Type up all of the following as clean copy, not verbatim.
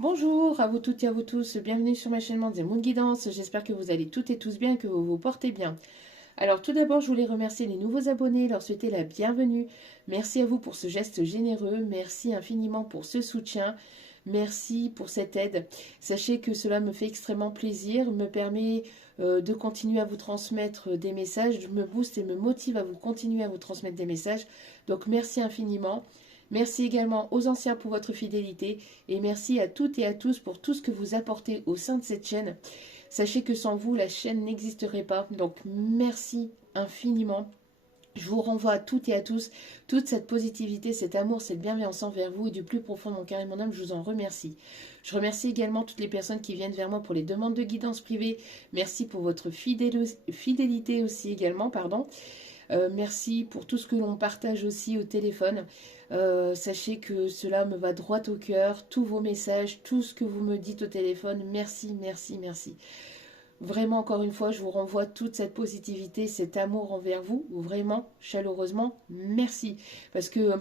Bonjour à vous toutes et à vous tous, bienvenue sur ma chaîne Mandé Moon Guidance, j'espère que vous allez toutes et tous bien, que vous vous portez bien. Alors tout d'abord je voulais remercier les nouveaux abonnés, leur souhaiter la bienvenue, merci à vous pour ce geste généreux, merci infiniment pour ce soutien, merci pour cette aide. Sachez que cela me fait extrêmement plaisir, me permet de continuer à vous transmettre des messages, me booste et me motive à vous continuer à vous transmettre des messages, donc merci infiniment. Merci également aux anciens pour votre fidélité et merci à toutes et à tous pour tout ce que vous apportez au sein de cette chaîne. Sachez que sans vous, la chaîne n'existerait pas. Donc merci infiniment. Je vous renvoie à toutes et à tous toute cette positivité, cet amour, cette bienveillance envers vous et du plus profond de mon cœur et mon âme, je vous en remercie. Je remercie également toutes les personnes qui viennent vers moi pour les demandes de guidance privée. Merci pour votre fidélité aussi également, pardon. Merci pour tout ce que l'on partage aussi au téléphone. Sachez que cela me va droit au cœur. Tous vos messages, tout ce que vous me dites au téléphone, merci, merci, merci. Vraiment, encore une fois, je vous renvoie toute cette positivité, cet amour envers vous. Vraiment, chaleureusement, merci. Parce que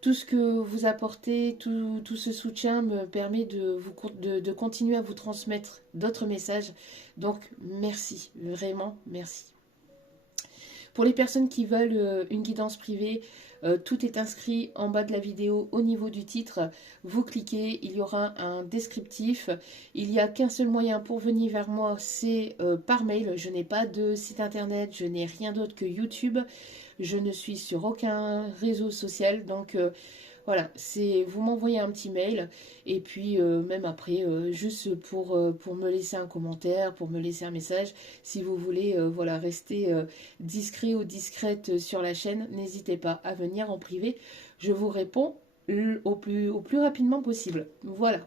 tout ce que vous apportez, tout ce soutien me permet de continuer à vous transmettre d'autres messages. Donc, merci, vraiment, merci. Pour les personnes qui veulent une guidance privée, tout est inscrit en bas de la vidéo au niveau du titre. Vous cliquez, il y aura un descriptif. Il n'y a qu'un seul moyen pour venir vers moi, c'est par mail. Je n'ai pas de site internet, je n'ai rien d'autre que YouTube. Je ne suis sur aucun réseau social, donc voilà, c'est vous m'envoyez un petit mail et puis même après, juste pour me laisser un commentaire, pour me laisser un message, si vous voulez voilà, rester discret ou discrète sur la chaîne, n'hésitez pas à venir en privé. Je vous réponds au plus rapidement possible. Voilà.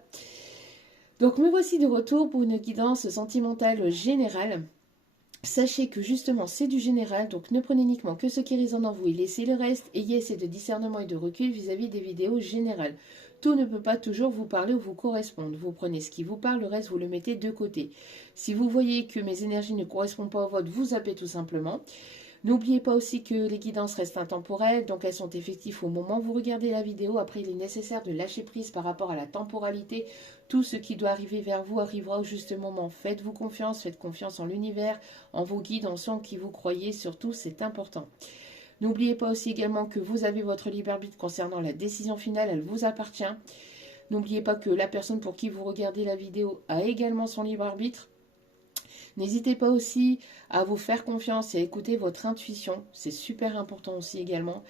Donc me voici de retour pour une guidance sentimentale générale. Sachez que justement c'est du général, donc ne prenez uniquement que ce qui résonne en vous et laissez le reste, ayez assez de discernement et de recul vis-à-vis des vidéos générales. Tout ne peut pas toujours vous parler ou vous correspondre. Vous prenez ce qui vous parle, le reste vous le mettez de côté. Si vous voyez que mes énergies ne correspondent pas aux vôtres, vous zappez tout simplement. N'oubliez pas aussi que les guidances restent intemporelles, donc elles sont effectives au moment où vous regardez la vidéo. Après, il est nécessaire de lâcher prise par rapport à la temporalité. Tout ce qui doit arriver vers vous arrivera au juste moment. Faites-vous confiance, faites confiance en l'univers, en vos guides, en ceux qui vous croyez. Surtout, c'est important. N'oubliez pas aussi également que vous avez votre libre arbitre concernant la décision finale, elle vous appartient. N'oubliez pas que la personne pour qui vous regardez la vidéo a également son libre arbitre. N'hésitez pas aussi à vous faire confiance et à écouter votre intuition. C'est super important aussi également.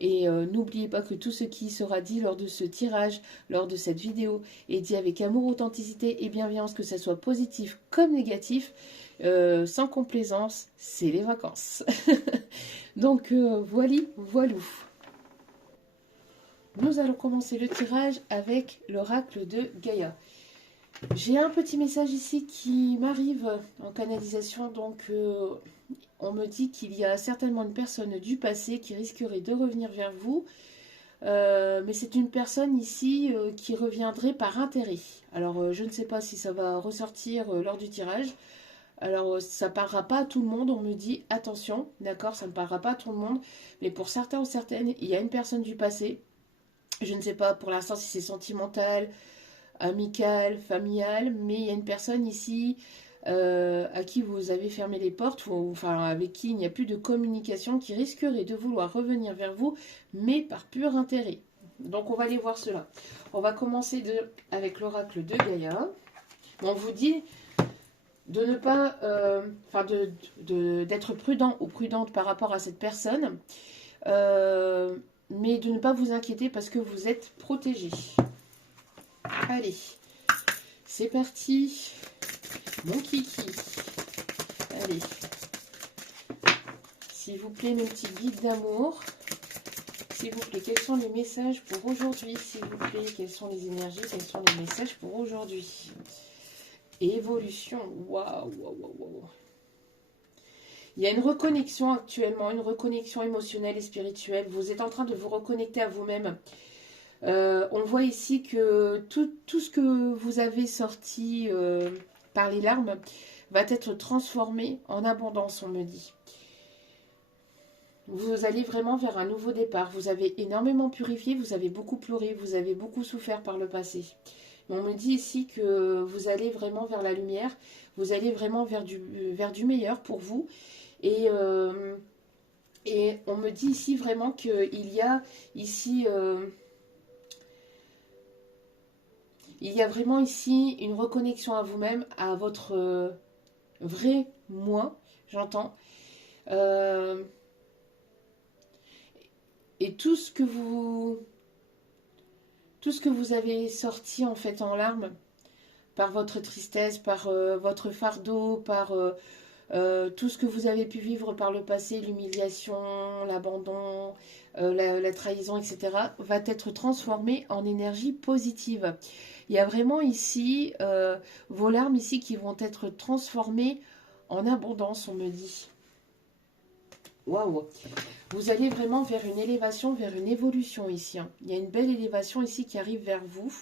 Et n'oubliez pas que tout ce qui sera dit lors de ce tirage, lors de cette vidéo, est dit avec amour, authenticité et bienveillance, que ce soit positif comme négatif, sans complaisance, c'est les vacances. Donc voilou. Nous allons commencer le tirage avec l'oracle de Gaïa. J'ai un petit message ici qui m'arrive en canalisation, donc on me dit qu'il y a certainement une personne du passé qui risquerait de revenir vers vous, mais c'est une personne ici qui reviendrait par intérêt. Alors je ne sais pas si ça va ressortir lors du tirage. Alors ça ne parlera pas à tout le monde, on me dit attention, d'accord, ça ne parlera pas à tout le monde, mais pour certains ou certaines, il y a une personne du passé. Je ne sais pas pour l'instant si c'est sentimental, amical, familial, mais il y a une personne ici à qui vous avez fermé les portes, ou enfin avec qui il n'y a plus de communication, qui risquerait de vouloir revenir vers vous, mais par pur intérêt. Donc on va aller voir cela. On va commencer avec l'oracle de Gaïa. On vous dit de ne pas, d'être prudent ou prudente par rapport à cette personne, mais de ne pas vous inquiéter parce que vous êtes protégé. Allez, c'est parti, mon kiki. Allez, s'il vous plaît, mes petits guides d'amour. S'il vous plaît, quels sont les messages pour aujourd'hui? S'il vous plaît, quelles sont les énergies? Quels sont les messages pour aujourd'hui? Évolution, waouh, waouh, waouh, waouh. Il y a une reconnexion actuellement, une reconnexion émotionnelle et spirituelle. Vous êtes en train de vous reconnecter à vous-même. On voit ici que tout ce que vous avez sorti par les larmes va être transformé en abondance, on me dit. Vous allez vraiment vers un nouveau départ. Vous avez énormément purifié, vous avez beaucoup pleuré, vous avez beaucoup souffert par le passé. On me dit ici que vous allez vraiment vers la lumière, vous allez vraiment vers du meilleur pour vous. Et, et on me dit ici vraiment qu'il y a ici... il y a vraiment ici une reconnexion à vous-même, à votre vrai moi, j'entends. Euh, et tout ce que vous avez sorti en fait en larmes, par votre tristesse, par votre fardeau, par tout ce que vous avez pu vivre par le passé, l'humiliation, l'abandon, la trahison, etc., va être transformé en énergie positive. Il y a vraiment ici vos larmes ici qui vont être transformées en abondance, on me dit. Waouh! Vous allez vraiment vers une élévation, vers une évolution ici, hein. Il y a une belle élévation ici qui arrive vers vous.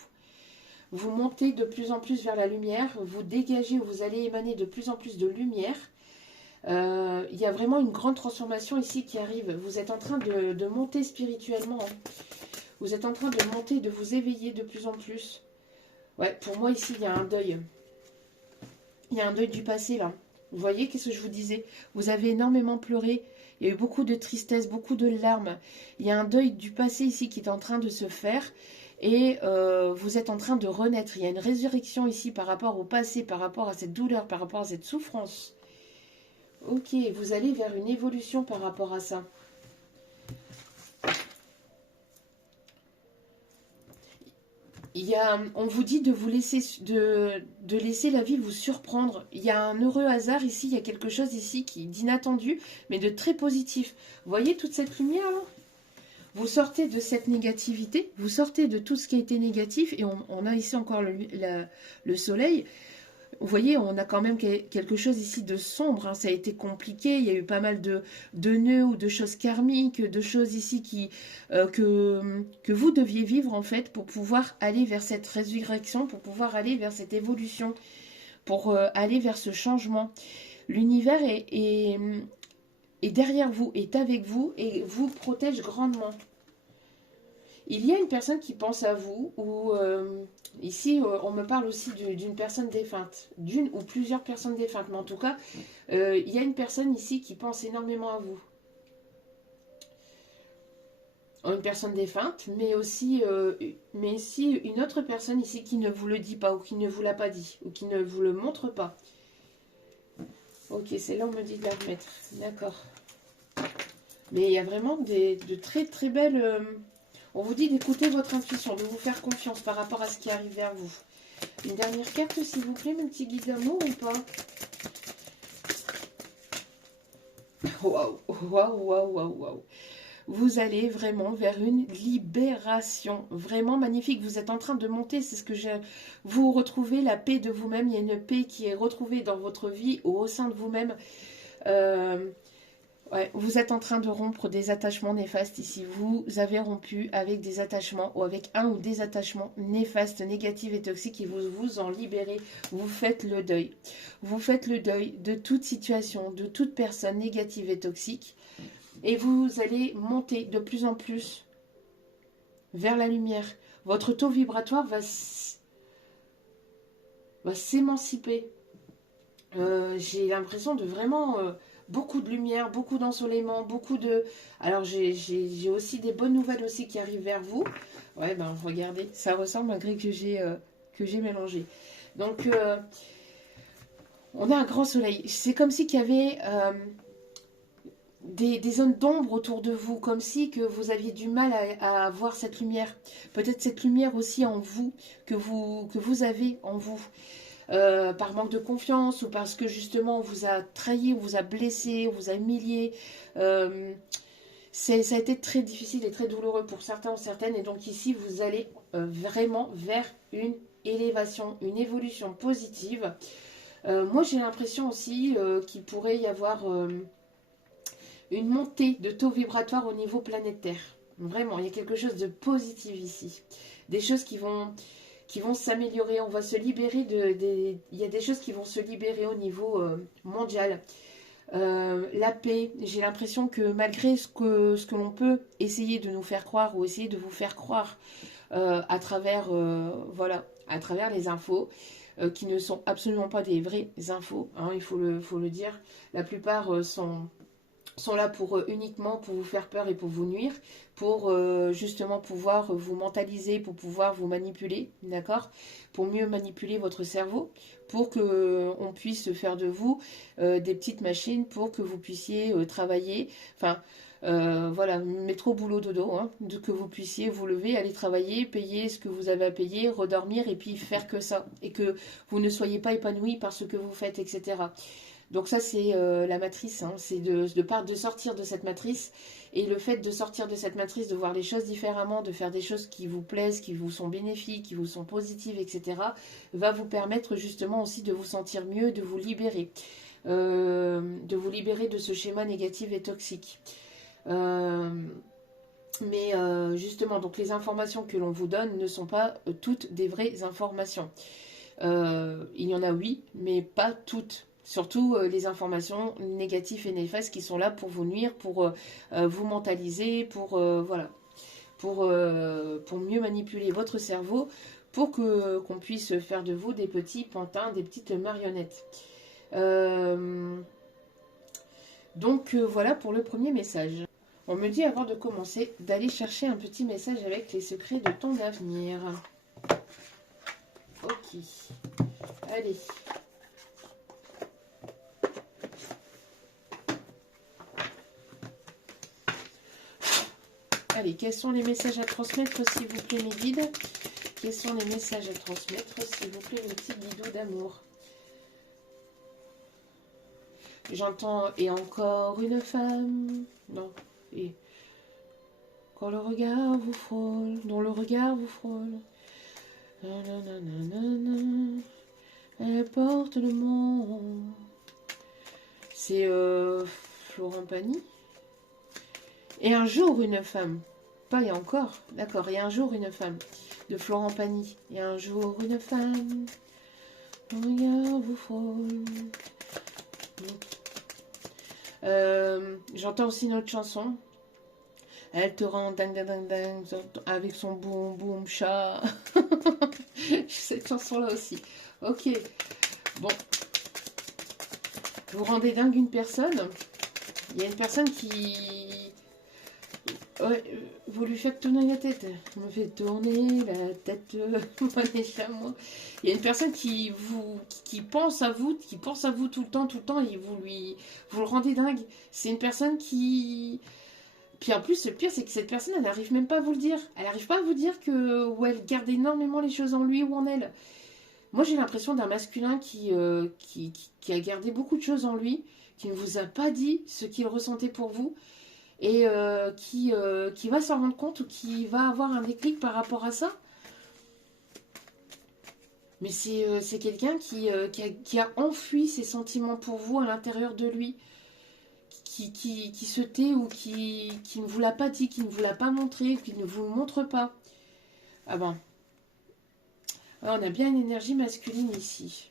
Vous montez de plus en plus vers la lumière, vous dégagez, vous allez émaner de plus en plus de lumière. Il y a vraiment une grande transformation ici qui arrive. Vous êtes en train de monter spirituellement, hein. Vous êtes en train de monter, de vous éveiller de plus en plus. Ouais, pour moi ici, il y a un deuil. Il y a un deuil du passé là. Vous voyez, qu'est-ce que je vous disais? Vous avez énormément pleuré. Il y a eu beaucoup de tristesse, beaucoup de larmes. Il y a un deuil du passé ici qui est en train de se faire. Et vous êtes en train de renaître. Il y a une résurrection ici par rapport au passé, par rapport à cette douleur, par rapport à cette souffrance. Ok, vous allez vers une évolution par rapport à ça. On vous dit de vous laisser, de laisser la vie vous surprendre. Il y a un heureux hasard ici, il y a quelque chose ici d'inattendu, mais de très positif. Vous voyez toute cette lumière là? Vous sortez de cette négativité, vous sortez de tout ce qui a été négatif, et on a ici encore le soleil. Vous voyez, on a quand même quelque chose ici de sombre, hein. Ça a été compliqué, il y a eu pas mal de nœuds ou de choses karmiques, de choses ici que vous deviez vivre en fait pour pouvoir aller vers cette résurrection, pour pouvoir aller vers cette évolution, pour aller vers ce changement. L'univers est derrière vous, est avec vous et vous protège grandement. Il y a une personne qui pense à vous, ou ici on me parle aussi d'une personne défunte, d'une ou plusieurs personnes défuntes, mais en tout cas, il y a une personne ici qui pense énormément à vous. Une personne défunte, mais aussi une autre personne ici qui ne vous le dit pas, ou qui ne vous l'a pas dit, ou qui ne vous le montre pas. Ok, c'est là on me dit de la remettre, d'accord. Mais il y a vraiment de très très belles... on vous dit d'écouter votre intuition, de vous faire confiance par rapport à ce qui arrive vers vous. Une dernière carte, s'il vous plaît, mon petit guide d'amour ou pas? Waouh, waouh, waouh, waouh, waouh. Vous allez vraiment vers une libération. Vraiment magnifique. Vous êtes en train de monter. C'est ce que j'ai. Vous retrouvez la paix de vous-même. Il y a une paix qui est retrouvée dans votre vie ou au sein de vous-même. Ouais, vous êtes en train de rompre des attachements néfastes ici. Vous avez rompu avec des attachements ou avec un ou des attachements néfastes, négatifs et toxiques et vous vous en libérez. Vous faites le deuil. Vous faites le deuil de toute situation, de toute personne négative et toxique. Et vous allez monter de plus en plus vers la lumière. Votre taux vibratoire va s'émanciper. J'ai l'impression de vraiment... beaucoup de lumière, beaucoup d'ensoleillement, beaucoup de... Alors, j'ai aussi des bonnes nouvelles aussi qui arrivent vers vous. Ouais, ben, regardez, ça ressemble malgré que j'ai mélangé. Donc, on a un grand soleil. C'est comme si qu'il y avait des zones d'ombre autour de vous, comme si que vous aviez du mal à voir cette lumière. Peut-être cette lumière aussi en vous, que vous avez en vous. Par manque de confiance ou parce que justement on vous a trahi, on vous a blessé, on vous a humilié. Ça a été très difficile et très douloureux pour certains ou certaines. Et donc ici, vous allez vraiment vers une élévation, une évolution positive. Moi, j'ai l'impression aussi qu'il pourrait y avoir une montée de taux vibratoire au niveau planétaire. Vraiment, il y a quelque chose de positif ici. Des choses qui vont s'améliorer, on va se libérer il y a des choses qui vont se libérer au niveau mondial. La paix, j'ai l'impression que malgré ce que l'on peut essayer de nous faire croire ou essayer de vous faire croire à travers à travers les infos qui ne sont absolument pas des vraies infos, hein, il faut le dire. La plupart sont là pour uniquement pour vous faire peur et pour vous nuire, pour justement pouvoir vous mentaliser, pour pouvoir vous manipuler, d'accord? Pour mieux manipuler votre cerveau, pour que on puisse faire de vous des petites machines pour que vous puissiez travailler, enfin voilà, mettre au boulot dodo, hein, que vous puissiez vous lever, aller travailler, payer ce que vous avez à payer, redormir et puis faire que ça, et que vous ne soyez pas épanoui par ce que vous faites, etc. Donc ça, c'est la matrice, hein. C'est de sortir de cette matrice. Et le fait de sortir de cette matrice, de voir les choses différemment, de faire des choses qui vous plaisent, qui vous sont bénéfiques, qui vous sont positives, etc., va vous permettre justement aussi de vous sentir mieux, de vous libérer. De ce schéma négatif et toxique. Mais justement, donc les informations que l'on vous donne ne sont pas toutes des vraies informations. Il y en a, oui, mais pas toutes. Surtout les informations négatives et néfastes qui sont là pour vous nuire, pour vous mentaliser, voilà, pour mieux manipuler votre cerveau, pour qu'on puisse faire de vous des petits pantins, des petites marionnettes. Donc voilà pour le premier message. On me dit avant de commencer d'aller chercher un petit message avec les secrets de ton avenir. Ok. Allez. Allez, quels sont les messages à transmettre, s'il vous plaît, mes guides? Quels sont les messages à transmettre, s'il vous plaît, mes petits guidots d'amour? J'entends « et encore une femme ». Non, et quand le regard vous frôle, dont le regard vous frôle. Nanana, elle porte le monde. C'est Florent Pagny. Et un jour une femme. Pas et encore, d'accord. Et un jour une femme. De Florent Pagny. Et un jour une femme. Le regard vous frôle. J'entends aussi une autre chanson. Elle te rend dingue, dingue, dingue, avec son boum, boum, chat. Cette chanson-là aussi. Ok. Bon. Vous rendez dingue une personne. Il y a une personne qui... Ouais, vous lui faites tourner la tête. Vous me faites tourner la tête. Moi, les chamois. Il y a une personne qui pense à vous, tout le temps, et vous le rendez dingue. C'est une personne qui... Puis en plus, le pire, c'est que cette personne, elle n'arrive même pas à vous le dire. Elle n'arrive pas à vous dire ou elle garde énormément les choses en lui ou en elle. Moi, j'ai l'impression d'un masculin qui a gardé beaucoup de choses en lui, qui ne vous a pas dit ce qu'il ressentait pour vous, et qui va s'en rendre compte ou qui va avoir un déclic par rapport à ça. Mais c'est quelqu'un qui a enfui ses sentiments pour vous à l'intérieur de lui. Qui se tait ou qui ne vous l'a pas dit, qui ne vous l'a pas montré, qui ne vous le montre pas. Ah ben. Alors, on a bien une énergie masculine ici.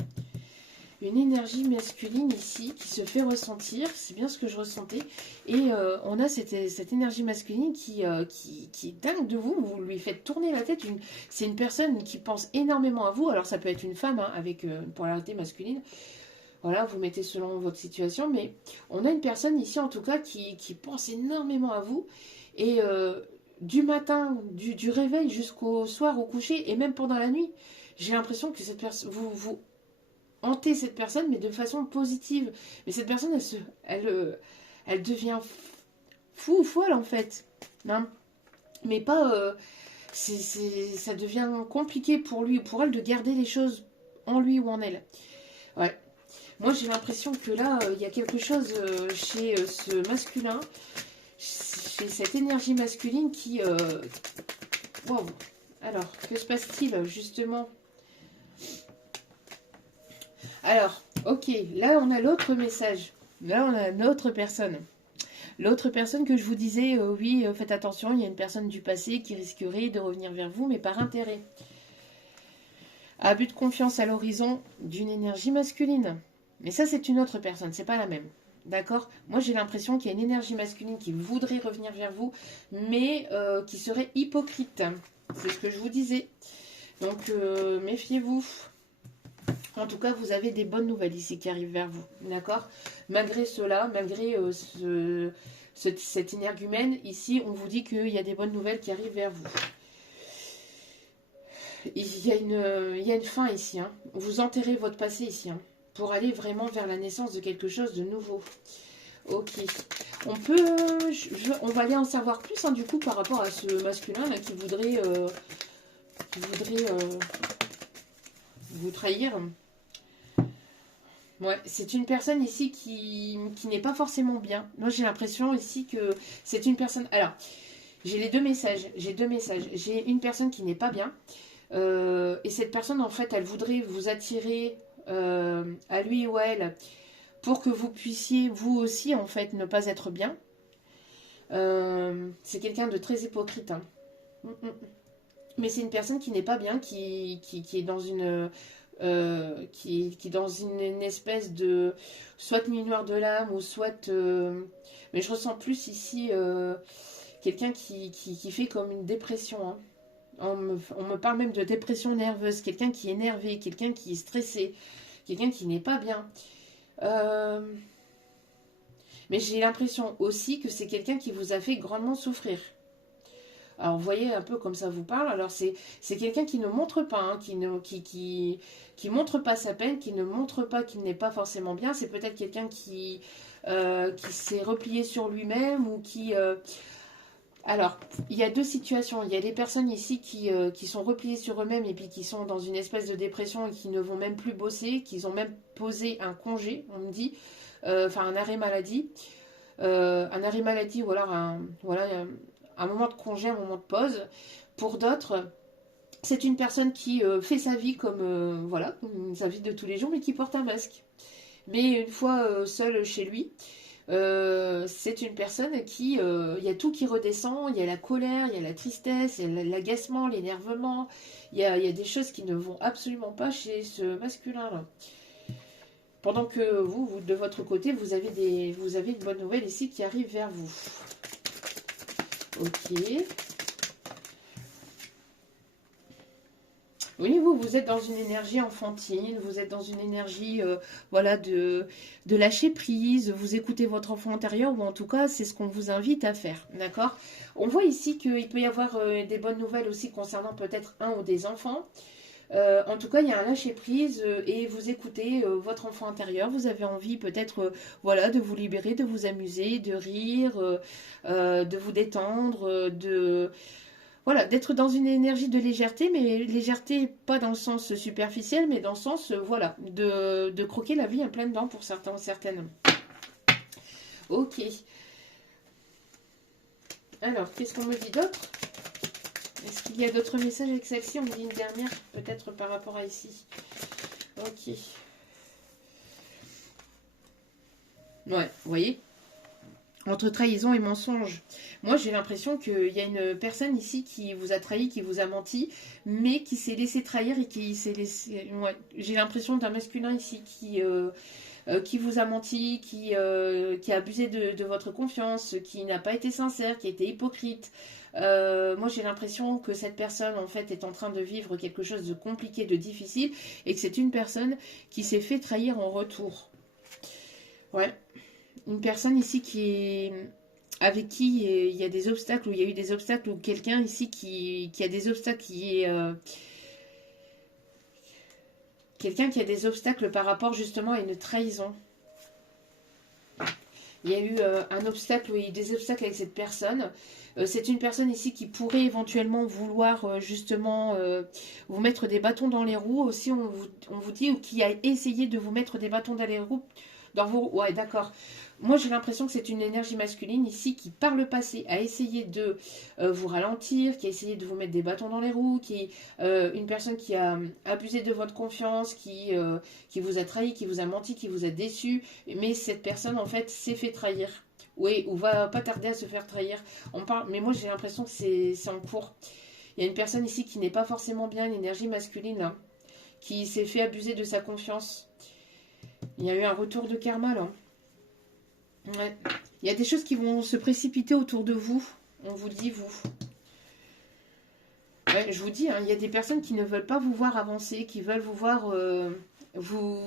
Une énergie masculine ici qui se fait ressentir. C'est bien ce que je ressentais. Et on a cette énergie masculine qui est dingue de vous. Vous lui faites tourner la tête. C'est une personne qui pense énormément à vous. Alors, ça peut être une femme hein, avec une polarité masculine. Voilà, vous mettez selon votre situation, mais on a une personne ici en tout cas qui pense énormément à vous. Et du matin, du réveil jusqu'au soir au coucher, et même pendant la nuit, j'ai l'impression que cette personne, vous hantez cette personne, mais de façon positive. Mais cette personne, elle devient fou ou folle en fait. Hein, mais pas... ça devient compliqué pour lui ou pour elle de garder les choses en lui ou en elle. Ouais. Moi, j'ai l'impression que là, il y a quelque chose chez ce masculin, chez cette énergie masculine qui... Wow. Alors, que se passe-t-il, justement? Alors, ok, là, on a l'autre message. Là, on a l'autre personne. L'autre personne que je vous disais, oui, faites attention, il y a une personne du passé qui risquerait de revenir vers vous, mais par intérêt. Abus de confiance à l'horizon d'une énergie masculine. Mais ça, c'est une autre personne, c'est pas la même. D'accord? Moi, j'ai l'impression qu'il y a une énergie masculine qui voudrait revenir vers vous, mais qui serait hypocrite. C'est ce que je vous disais. Donc, méfiez-vous. En tout cas, vous avez des bonnes nouvelles ici qui arrivent vers vous. D'accord? Malgré cela, malgré cet énergumène, ici, on vous dit qu'il y a des bonnes nouvelles qui arrivent vers vous. Il y a une fin ici. Hein. Vous enterrez votre passé ici. Hein, pour aller vraiment vers la naissance de quelque chose de nouveau. Ok. On peut... on va aller en savoir plus, hein, du coup, par rapport à ce masculin là, qui voudrait vous trahir. Ouais, c'est une personne ici qui n'est pas forcément bien. Moi, j'ai l'impression ici que c'est une personne... Alors, j'ai les deux messages. J'ai deux messages. J'ai une personne qui n'est pas bien. Et cette personne, en fait, elle voudrait vous attirer à lui ou à elle pour que vous puissiez, vous aussi, en fait, ne pas être bien. C'est quelqu'un de très hypocrite. Hein. Mais c'est une personne qui n'est pas bien, qui est dans une... qui est dans une espèce de soit nuit noire de l'âme ou soit mais je ressens plus ici quelqu'un qui fait comme une dépression. Hein. On me parle même de dépression nerveuse, quelqu'un qui est énervé, quelqu'un qui est stressé, quelqu'un qui n'est pas bien. Mais j'ai l'impression aussi que c'est quelqu'un qui vous a fait grandement souffrir. Alors vous voyez un peu comme ça vous parle. Alors c'est quelqu'un qui ne montre pas, hein, qui montre pas sa peine, qui ne montre pas qu'il n'est pas forcément bien. C'est peut-être quelqu'un qui s'est replié sur lui-même ou qui... Alors, il y a deux situations. Il y a des personnes ici qui sont repliées sur eux-mêmes et puis qui sont dans une espèce de dépression et qui ne vont même plus bosser, qui ont même posé un congé, on me dit, enfin un arrêt maladie. Un arrêt maladie ou alors un moment de congé, un moment de pause. Pour d'autres, c'est une personne qui fait sa vie comme voilà, sa vie de tous les jours, mais qui porte un masque. Mais une fois seul chez lui, c'est une personne qui, il y a tout qui redescend, il y a la colère, il y a la tristesse, il y a l'agacement, l'énervement, il y a des choses qui ne vont absolument pas chez ce masculin-là. Pendant que vous, de votre côté, vous avez une bonne nouvelle ici qui arrive vers vous. Ok. Oui, vous êtes dans une énergie enfantine, vous êtes dans une énergie voilà, de lâcher prise, vous écoutez votre enfant intérieur, ou en tout cas, c'est ce qu'on vous invite à faire, d'accord? On voit ici qu'il peut y avoir des bonnes nouvelles aussi concernant peut-être un ou des enfants. En tout cas, il y a un lâcher prise et vous écoutez votre enfant intérieur. Vous avez envie peut-être voilà, de vous libérer, de vous amuser, de rire, de vous détendre, voilà, d'être dans une énergie de légèreté, mais légèreté pas dans le sens superficiel, mais dans le sens voilà, de croquer la vie en pleine dents pour certains, certaines. Ok. Alors, qu'est-ce qu'on me dit d'autre? Est-ce qu'il y a d'autres messages avec celle-ci? On me dit une dernière, peut-être par rapport à ici. Ok. Ouais, vous voyez, entre trahison et mensonge. Moi, j'ai l'impression qu'il y a une personne ici qui vous a trahi, qui vous a menti, mais qui s'est laissé trahir et qui s'est laissé... Ouais, j'ai l'impression d'un masculin ici qui vous a menti, qui a abusé de votre confiance, qui n'a pas été sincère, qui a été hypocrite. Moi, j'ai l'impression que cette personne, en fait, est en train de vivre quelque chose de compliqué, de difficile, et que c'est une personne qui s'est fait trahir en retour. Ouais. Une personne ici avec qui il y a des obstacles, ou il y a eu des obstacles, ou quelqu'un ici qui a des obstacles, quelqu'un qui a des obstacles par rapport justement à une trahison. Il y a eu un obstacle, ou il y a eu des obstacles avec cette personne. C'est une personne ici qui pourrait éventuellement vouloir justement vous mettre des bâtons dans les roues. Aussi, on vous dit, ou qui a essayé de vous mettre des bâtons dans les roues. Dans vos... Ouais, d'accord. Moi, j'ai l'impression que c'est une énergie masculine ici qui, par le passé, a essayé de vous ralentir, qui a essayé de vous mettre des bâtons dans les roues, qui une personne qui a abusé de votre confiance, qui vous a trahi, qui vous a menti, qui vous a déçu. Mais cette personne, en fait, s'est fait trahir. Oui, ou va pas tarder à se faire trahir. On parle, mais moi, j'ai l'impression que c'est en cours. Il y a une personne ici qui n'est pas forcément bien, l'énergie masculine, là, qui s'est fait abuser de sa confiance. Il y a eu un retour de karma, là. Ouais. Il y a des choses qui vont se précipiter autour de vous. On vous dit, vous. Ouais, je vous dis, hein, il y a des personnes qui ne veulent pas vous voir avancer, qui veulent vous voir vous...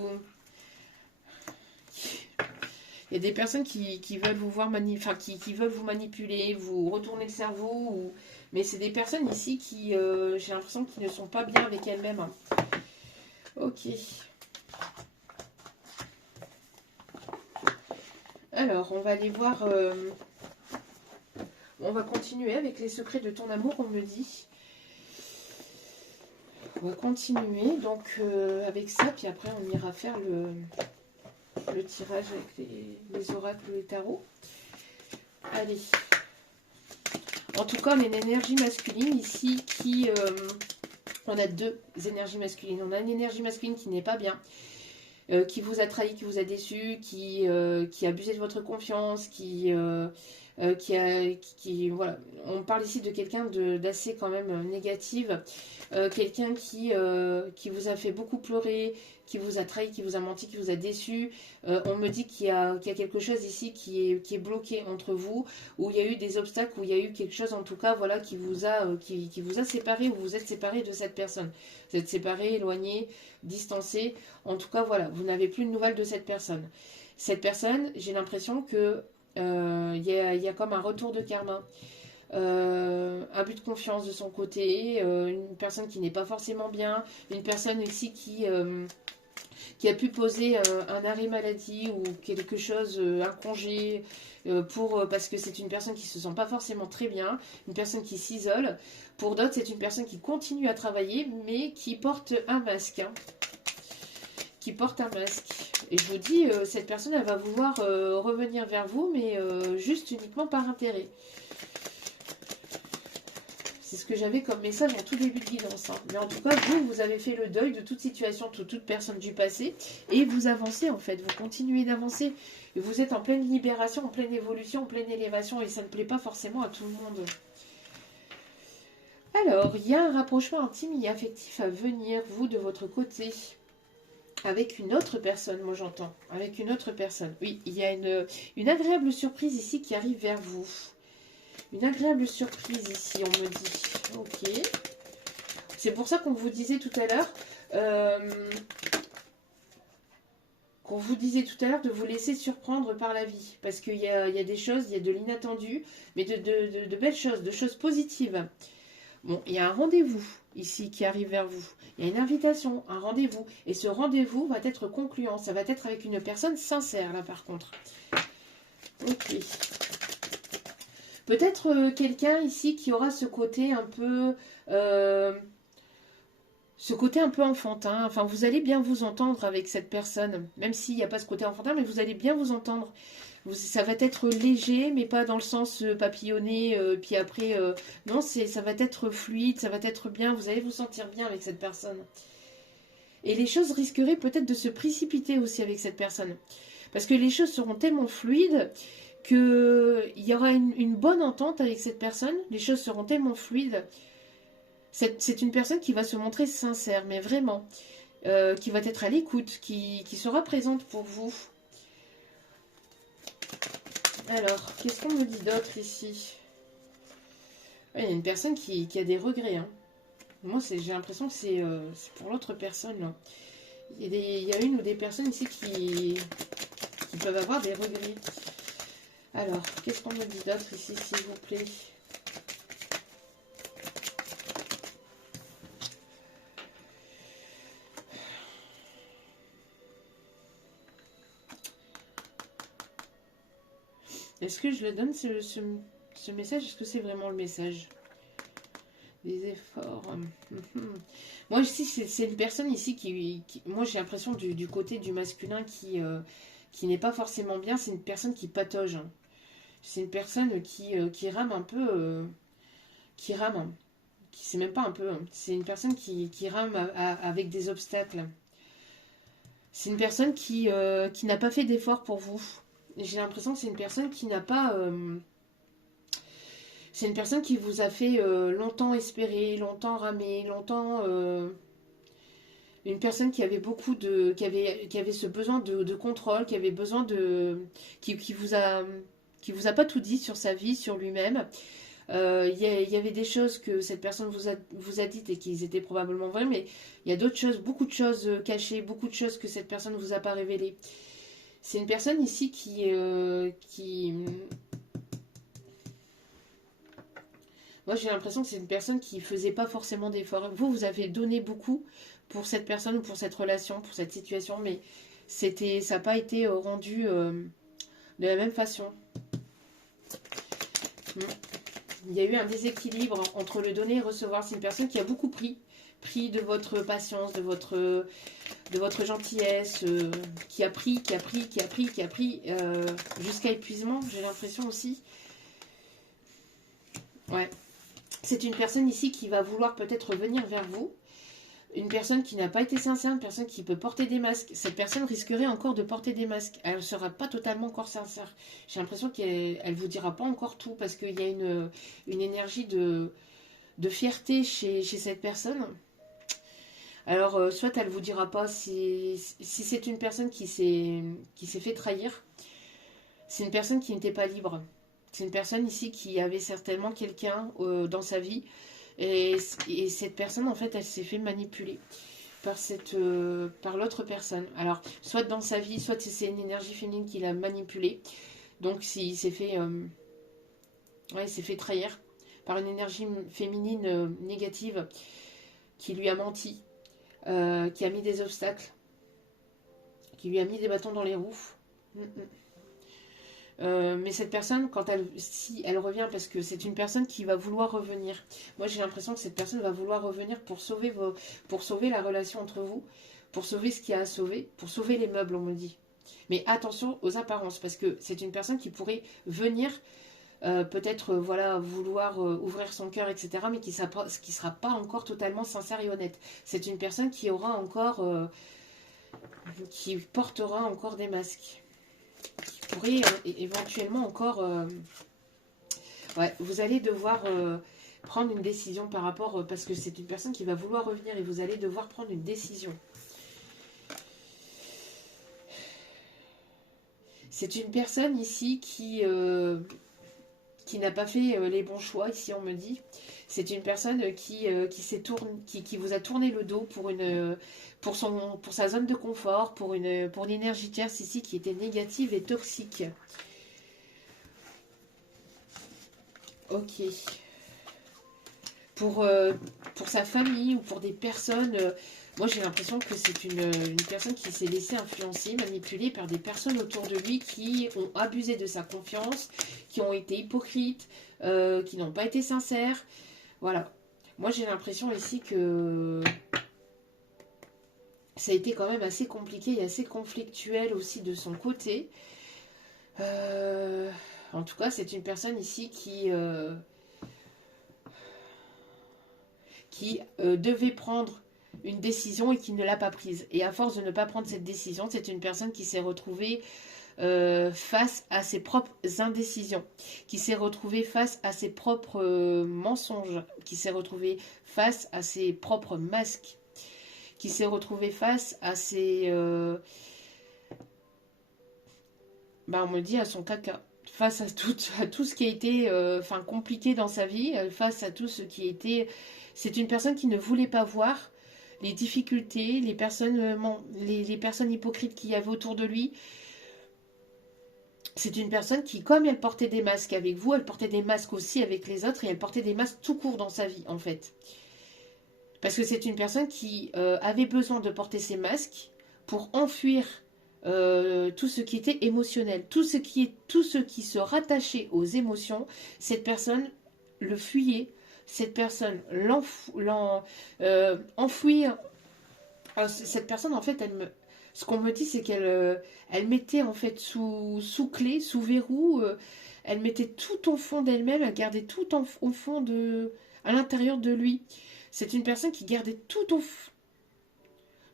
Il y a des personnes qui veulent vous voir enfin, qui veulent vous manipuler, vous retourner le cerveau. Mais c'est des personnes ici qui, j'ai l'impression, qui ne sont pas bien avec elles-mêmes. Hein. Ok. Alors, on va aller voir... On va continuer avec les secrets de ton amour, on me dit. On va continuer donc avec ça, puis après on ira faire le tirage avec les oracles et les tarots. Allez. En tout cas, on a une énergie masculine ici qui... on a deux énergies masculines. On a une énergie masculine qui n'est pas bien, qui vous a trahi, qui vous a déçu, qui a abusé de votre confiance, voilà. On parle ici de quelqu'un d'assez quand même négative, quelqu'un qui vous a fait beaucoup pleurer, qui vous a trahi, qui vous a menti, qui vous a déçu. On me dit qu'il y a quelque chose ici qui est bloqué entre vous, où il y a eu des obstacles, où il y a eu quelque chose en tout cas voilà, qui vous a séparé, ou vous êtes séparé de cette personne. Vous êtes séparé, éloigné, distancé. En tout cas voilà, vous n'avez plus de nouvelles de cette personne. Cette personne, j'ai l'impression que il y a comme un retour de karma. Un but de confiance de son côté, une personne qui n'est pas forcément bien, une personne ici qui a pu poser un arrêt maladie ou quelque chose, un congé, parce que c'est une personne qui se sent pas forcément très bien, une personne qui s'isole. Pour d'autres, c'est une personne qui continue à travailler, mais qui porte un masque. Hein, qui porte un masque. Et je vous dis, cette personne, elle va vouloir revenir vers vous, mais juste uniquement par intérêt. C'est ce que j'avais comme message en tout début de guidance. Hein. Mais en tout cas, vous avez fait le deuil de toute situation, de toute personne du passé. Et vous avancez en fait, vous continuez d'avancer. Et vous êtes en pleine libération, en pleine évolution, en pleine élévation. Et ça ne plaît pas forcément à tout le monde. Alors, il y a un rapprochement intime et affectif à venir, vous, de votre côté. Avec une autre personne, moi j'entends. Avec une autre personne. Oui, il y a une agréable surprise ici qui arrive vers vous. Une agréable surprise ici, on me dit. Ok. C'est pour ça qu'on vous disait tout à l'heure... qu'on vous disait tout à l'heure de vous laisser surprendre par la vie. Parce qu'il y a des choses, il y a de l'inattendu, mais de belles choses, de choses positives. Bon, il y a un rendez-vous ici qui arrive vers vous. Il y a une invitation, un rendez-vous. Et ce rendez-vous va être concluant. Ça va être avec une personne sincère, là, par contre. Ok. Peut-être quelqu'un ici qui aura ce côté un peu... ce côté un peu enfantin. Enfin, vous allez bien vous entendre avec cette personne. Même s'il n'y a pas ce côté enfantin, mais vous allez bien vous entendre. Ça va être léger, mais pas dans le sens papillonné, puis après, non, ça va être fluide, ça va être bien, vous allez vous sentir bien avec cette personne. Et les choses risqueraient peut-être de se précipiter aussi avec cette personne. Parce que les choses seront tellement fluides qu'il y aura une bonne entente avec cette personne, les choses seront tellement fluides. C'est une personne qui va se montrer sincère, mais vraiment, qui va être à l'écoute, qui sera présente pour vous. Alors, qu'est-ce qu'on me dit d'autre ici? Il y a une personne qui a des regrets. Hein. Moi, j'ai l'impression que c'est pour l'autre personne. Là. Il y a une ou des personnes ici qui peuvent avoir des regrets. Alors, qu'est-ce qu'on me dit d'autre ici, s'il vous plaît? Est-ce que je le donne, ce message? Est-ce que c'est vraiment le message? Des efforts. Moi, ici, c'est une personne ici moi, j'ai l'impression du côté du masculin qui n'est pas forcément bien. C'est une personne qui patauge. Hein. C'est une personne qui rame un peu. Qui rame. Hein. C'est même pas un peu. Hein. C'est une personne qui rame avec des obstacles. C'est une personne qui n'a pas fait d'efforts pour vous. J'ai l'impression que c'est une personne qui n'a pas... c'est une personne qui vous a fait longtemps espérer, longtemps ramer, longtemps... une personne qui avait beaucoup de... qui avait ce besoin de contrôle, qui avait besoin de... qui vous a pas tout dit sur sa vie, sur lui-même. Il y avait des choses que cette personne vous a dites et qui étaient probablement vraies, mais il y a d'autres choses, beaucoup de choses cachées, beaucoup de choses que cette personne ne vous a pas révélées. C'est une personne ici qui... Moi, j'ai l'impression que c'est une personne qui faisait pas forcément d'efforts. Vous avez donné beaucoup pour cette personne ou pour cette relation, pour cette situation, mais ça n'a pas été rendu de la même façon. Mm. Il y a eu un déséquilibre entre le donner et recevoir. C'est une personne qui a beaucoup pris de votre patience, de votre gentillesse, qui a pris, jusqu'à épuisement, j'ai l'impression aussi. Ouais. C'est une personne ici qui va vouloir peut-être venir vers vous. Une personne qui n'a pas été sincère, une personne qui peut porter des masques. Cette personne risquerait encore de porter des masques. Elle ne sera pas totalement encore sincère. J'ai l'impression qu'elle ne vous dira pas encore tout parce qu'il y a une énergie de fierté chez cette personne. Alors, soit elle ne vous dira pas si c'est une personne qui s'est fait trahir. C'est une personne qui n'était pas libre. C'est une personne ici qui avait certainement quelqu'un dans sa vie. Et cette personne, en fait, elle s'est fait manipuler par l'autre personne. Alors, soit dans sa vie, soit c'est une énergie féminine qui l'a manipulé. Donc, il s'est fait, il s'est fait trahir par une énergie féminine négative qui lui a menti, qui a mis des obstacles, qui lui a mis des bâtons dans les roues. Mais cette personne, si elle revient, parce que c'est une personne qui va vouloir revenir. Moi, j'ai l'impression que cette personne va vouloir revenir pour sauver la relation entre vous, pour sauver ce qu'il y a à sauver, pour sauver les meubles, on me dit. Mais attention aux apparences, parce que c'est une personne qui pourrait venir, peut-être, vouloir ouvrir son cœur, etc., mais qui ne sera pas encore totalement sincère et honnête. C'est une personne qui aura encore, qui portera encore des masques. Pourrait éventuellement encore... vous allez devoir prendre une décision par rapport... parce que c'est une personne qui va vouloir revenir et vous allez devoir prendre une décision. C'est une personne ici qui n'a pas fait les bons choix, ici on me dit. C'est une personne qui vous a tourné le dos pour sa zone de confort, pour l'énergie tierce ici qui était négative et toxique. Ok. Pour sa famille ou pour des personnes... moi j'ai l'impression que c'est une personne qui s'est laissée influencer, manipuler par des personnes autour de lui qui ont abusé de sa confiance, qui ont été hypocrites, qui n'ont pas été sincères. Voilà. Moi, j'ai l'impression ici que ça a été quand même assez compliqué et assez conflictuel aussi de son côté. En tout cas, c'est une personne ici qui devait prendre une décision et qui ne l'a pas prise. Et à force de ne pas prendre cette décision, c'est une personne qui s'est retrouvée face à ses propres indécisions, qui s'est retrouvée face à ses propres mensonges, qui s'est retrouvée face à ses propres masques, qui s'est retrouvée face à ses... on me dit à son caca, face à tout ce qui a été compliqué dans sa vie, face à tout ce qui était... C'est une personne qui ne voulait pas voir les difficultés, les personnes hypocrites qu'il y avait autour de lui. C'est une personne qui, comme elle portait des masques avec vous, elle portait des masques aussi avec les autres et elle portait des masques tout court dans sa vie, en fait. Parce que c'est une personne qui avait besoin de porter ces masques pour enfuir tout ce qui était émotionnel, tout ce qui se rattachait aux émotions. Cette personne le fuyait, cette personne enfouir. Cette personne, en fait, ce qu'on me dit, c'est qu'elle mettait en fait sous clé, sous verrou, elle mettait tout au fond d'elle-même, elle gardait tout au fond à l'intérieur de lui. C'est une personne qui gardait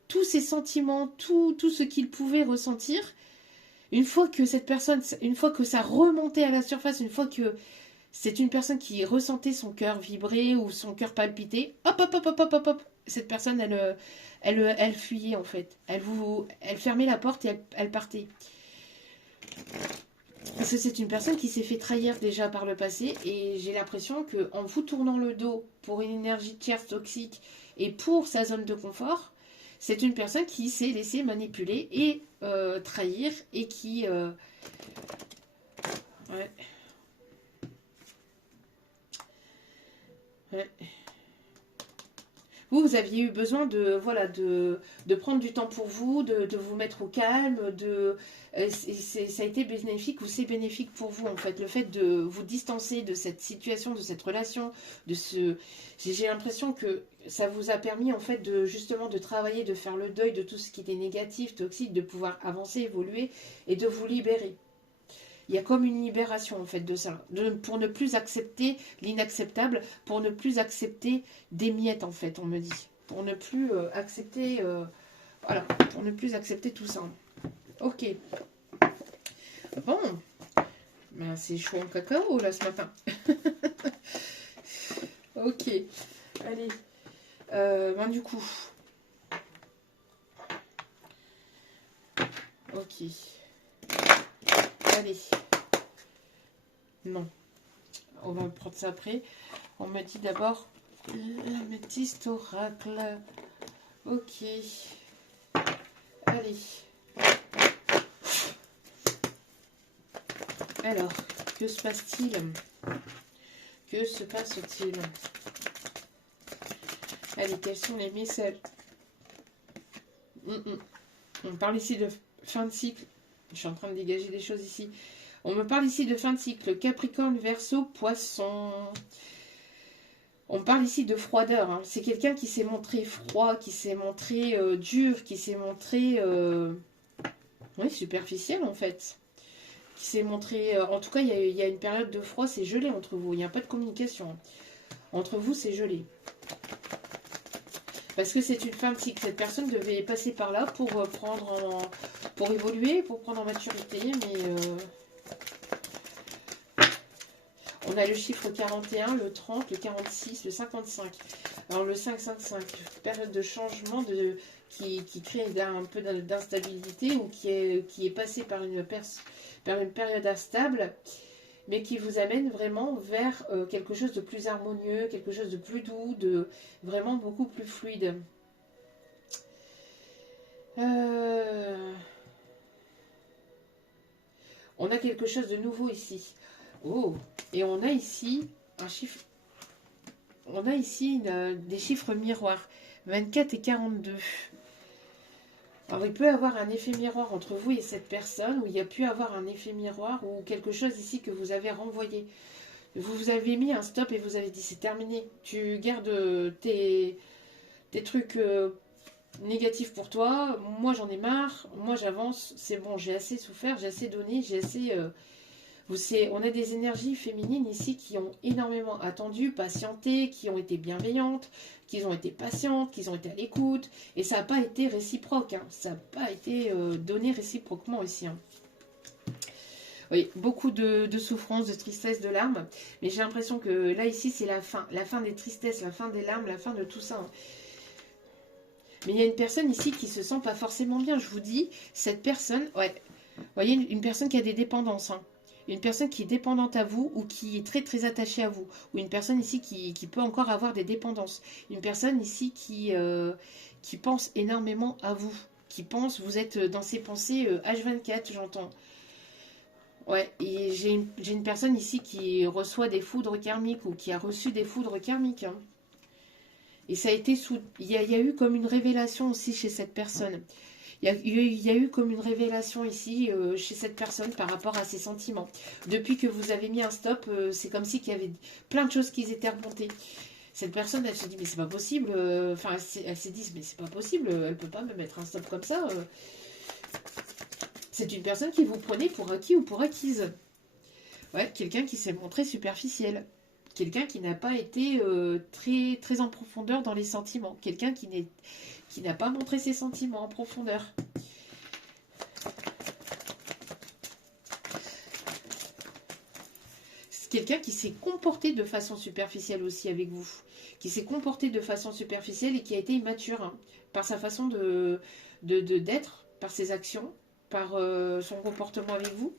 tous ses sentiments, tout ce qu'il pouvait ressentir. Une fois que ça remontait à la surface, une fois que c'est une personne qui ressentait son cœur vibrer ou son cœur palpiter, hop, hop, hop, hop, hop, hop, hop, cette personne, elle fuyait en fait. Elle fermait la porte et elle partait. Parce que c'est une personne qui s'est fait trahir déjà par le passé et j'ai l'impression qu'en vous tournant le dos pour une énergie tierce toxique et pour sa zone de confort, c'est une personne qui s'est laissée manipuler et trahir et qui... ouais. Ouais. Vous aviez eu besoin de, voilà, de prendre du temps pour vous, de vous mettre au calme, ça a été bénéfique ou c'est bénéfique pour vous en fait. Le fait de vous distancer de cette situation, de cette relation, j'ai l'impression que ça vous a permis en fait de justement de travailler, de faire le deuil de tout ce qui était négatif, toxique, de pouvoir avancer, évoluer et de vous libérer. Il y a comme une libération en fait de ça, pour ne plus accepter l'inacceptable, pour ne plus accepter des miettes en fait, on me dit. Pour ne plus accepter, voilà, pour ne plus accepter tout ça. Ok. Bon, ben, c'est chaud en cacao là ce matin. Ok. Allez. Ben du coup. Ok. Allez. Non. On va prendre ça après. On me dit d'abord l'améthyste oracle. Ok. Allez. Alors, que se passe-t-il? Que se passe-t-il? Allez, quels sont les messages? On parle ici de fin de cycle. Je suis en train de dégager des choses ici. On me parle ici de fin de cycle. Capricorne, Verseau, Poisson. On parle ici de froideur. Hein. C'est quelqu'un qui s'est montré froid, qui s'est montré dur, qui s'est montré oui, superficiel en fait. Qui s'est montré... en tout cas, il y a une période de froid, c'est gelé entre vous. Il n'y a pas de communication. Entre vous, c'est gelé. Parce que c'est une fin de cycle. Cette personne devait passer par là pour pour évoluer, pour prendre en maturité, mais... On a le chiffre 41, le 30, le 46, le 55. Alors le 555, période de changement qui crée un peu d'instabilité ou qui est passé par une période instable, mais qui vous amène vraiment vers quelque chose de plus harmonieux, quelque chose de plus doux, de vraiment beaucoup plus fluide. On a quelque chose de nouveau ici. Oh, et on a ici un chiffre. On a ici des chiffres miroirs, 24 et 42. Alors il peut y avoir un effet miroir entre vous et cette personne, ou il y a pu avoir un effet miroir, ou quelque chose ici que vous avez renvoyé. Vous avez mis un stop et vous avez dit c'est terminé. Tu gardes tes trucs négatifs pour toi. Moi j'en ai marre. Moi j'avance. C'est bon, j'ai assez souffert, j'ai assez donné, j'ai assez... on a des énergies féminines ici qui ont énormément attendu, patienté, qui ont été bienveillantes, qui ont été patientes, qui ont été à l'écoute. Et ça n'a pas été réciproque. Hein. Ça n'a pas été donné réciproquement ici. Hein. Oui, beaucoup de souffrance, de tristesse, de larmes. Mais j'ai l'impression que là, ici, c'est la fin. La fin des tristesses, la fin des larmes, la fin de tout ça. Hein. Mais il y a une personne ici qui se sent pas forcément bien. Je vous dis, cette personne, ouais. Vous voyez, une personne qui a des dépendances. Hein. Une personne qui est dépendante à vous ou qui est très très attachée à vous. Ou une personne ici qui peut encore avoir des dépendances. Une personne ici qui pense énormément à vous. Qui pense, vous êtes dans ses pensées H24, j'entends. Ouais, et j'ai une personne ici qui reçoit des foudres karmiques ou qui a reçu des foudres karmiques. Hein. Et ça a été il y a eu comme une révélation aussi chez cette personne. Il y a eu comme une révélation ici chez cette personne par rapport à ses sentiments. Depuis que vous avez mis un stop, c'est comme si qu'il y avait plein de choses qui étaient remontées. Cette personne, elle se dit, mais c'est pas possible. Enfin, elle s'est dit, mais c'est pas possible. Elle peut pas me mettre un stop comme ça. C'est une personne qui vous prenait pour acquis ou pour acquise. Ouais, quelqu'un qui s'est montré superficiel. Quelqu'un qui n'a pas été très, très en profondeur dans les sentiments. Quelqu'un qui n'a pas montré ses sentiments en profondeur. C'est quelqu'un qui s'est comporté de façon superficielle aussi avec vous. Qui s'est comporté de façon superficielle et qui a été immature. Hein, par sa façon d'être, par ses actions, par son comportement avec vous.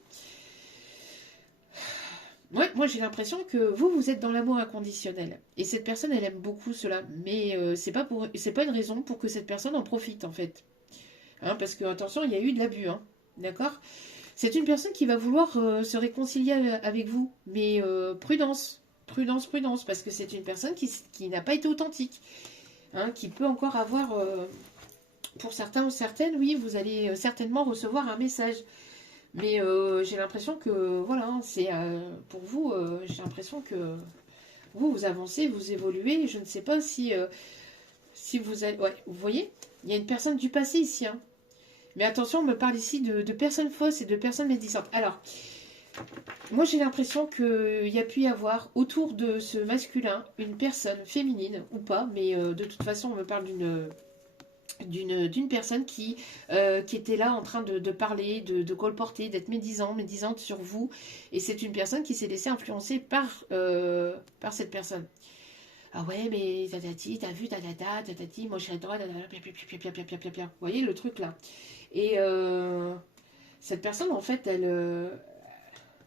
Ouais, moi j'ai l'impression que vous êtes dans l'amour inconditionnel. Et cette personne, elle aime beaucoup cela. Mais c'est pas une raison pour que cette personne en profite, en fait. Hein, parce que, attention, il y a eu de l'abus, hein. D'accord? C'est une personne qui va vouloir se réconcilier avec vous. Mais prudence. Prudence, prudence. Parce que c'est une personne qui n'a pas été authentique. Hein, qui peut encore avoir, pour certains ou certaines, oui, vous allez certainement recevoir un message. Mais j'ai l'impression que, voilà, hein, c'est pour vous, j'ai l'impression que vous avancez, vous évoluez. Je ne sais pas si vous allez. Ouais, vous voyez, il y a une personne du passé ici. Hein. Mais attention, on me parle ici de personnes fausses et de personnes médisantes. Alors, moi j'ai l'impression qu'il y a pu y avoir autour de ce masculin une personne féminine ou pas, mais de toute façon, on me parle d'une personne qui était là en train de parler, de colporter, d'être médisante sur vous. Et c'est une personne qui s'est laissée influencer par cette personne. Ah ouais, mais tatati, t'as vu, tatata, tatati, moi je serais droit, vous voyez le truc là. Et cette personne, en fait,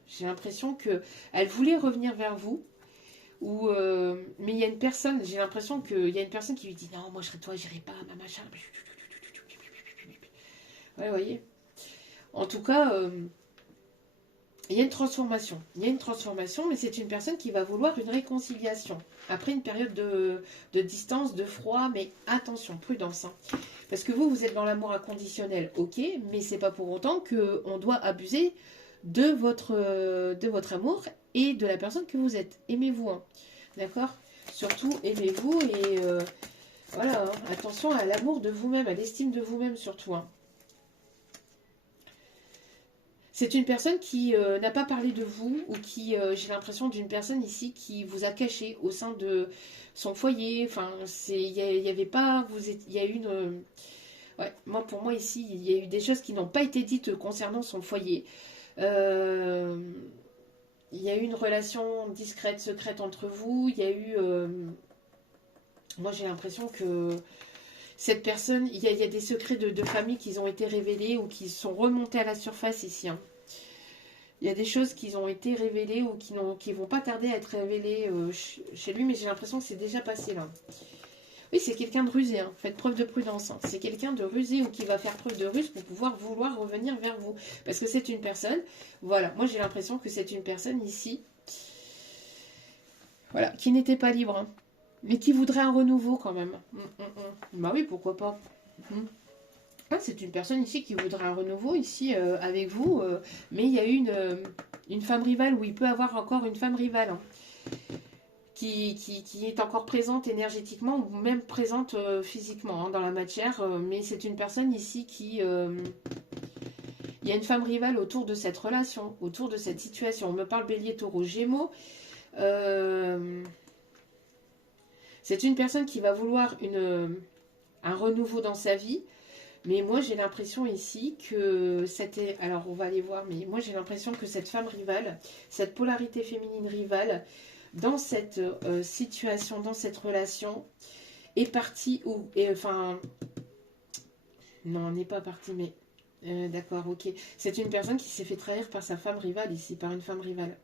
j'ai l'impression que elle voulait revenir vers vous. Mais il y a une personne, j'ai l'impression qu'il y a une personne qui lui dit non, moi je serais toi, j'irai pas, ma machin. Ouais, vous voyez. En tout cas, il y a une transformation. Il y a une transformation, mais c'est une personne qui va vouloir une réconciliation. Après une période de distance, de froid, mais attention, prudence. Hein. Parce que vous êtes dans l'amour inconditionnel, ok, mais c'est pas pour autant qu'on doit abuser de votre amour et de la personne que vous êtes. Aimez-vous, hein. D'accord. Surtout, aimez-vous et voilà, hein. Attention à l'amour de vous-même, à l'estime de vous-même surtout. Hein. C'est une personne qui n'a pas parlé de vous ou qui, j'ai l'impression d'une personne ici qui vous a caché au sein de son foyer. Enfin, il y avait pas, il y a eu une, ouais, moi pour moi ici, il y a eu des choses qui n'ont pas été dites concernant son foyer. Euh, il y a eu une relation discrète, secrète entre vous. Il y a eu, moi j'ai l'impression que cette personne, il y a des secrets de famille qui ont été révélés ou qui sont remontés à la surface ici. Hein. Il y a des choses qui ont été révélées ou qui vont pas tarder à être révélées chez lui, mais j'ai l'impression que c'est déjà passé là. Oui, c'est quelqu'un de rusé, hein. Faites preuve de prudence. Hein. C'est quelqu'un de rusé ou qui va faire preuve de ruse pour pouvoir vouloir revenir vers vous. Parce que c'est une personne, voilà, moi j'ai l'impression que c'est une personne ici, voilà, qui n'était pas libre, hein, mais qui voudrait un renouveau quand même. Bah oui, pourquoi pas. Ah, c'est une personne ici qui voudrait un renouveau ici avec vous, mais il y a eu une femme rivale, où il peut avoir encore une femme rivale. Hein. Qui est encore présente énergétiquement ou même présente physiquement hein, dans la matière. Mais c'est une personne ici qui... il y a une femme rivale autour de cette relation, autour de cette situation. On me parle bélier, taureau, gémeaux. C'est une personne qui va vouloir un renouveau dans sa vie. Mais moi, j'ai l'impression ici que c'était... Alors, on va aller voir, mais moi, j'ai l'impression que cette femme rivale, cette polarité féminine rivale, dans cette situation, dans cette relation, est partie ou enfin non, on n'est pas parti, mais d'accord, ok. C'est une personne qui s'est fait trahir par sa femme rivale ici, par une femme rivale.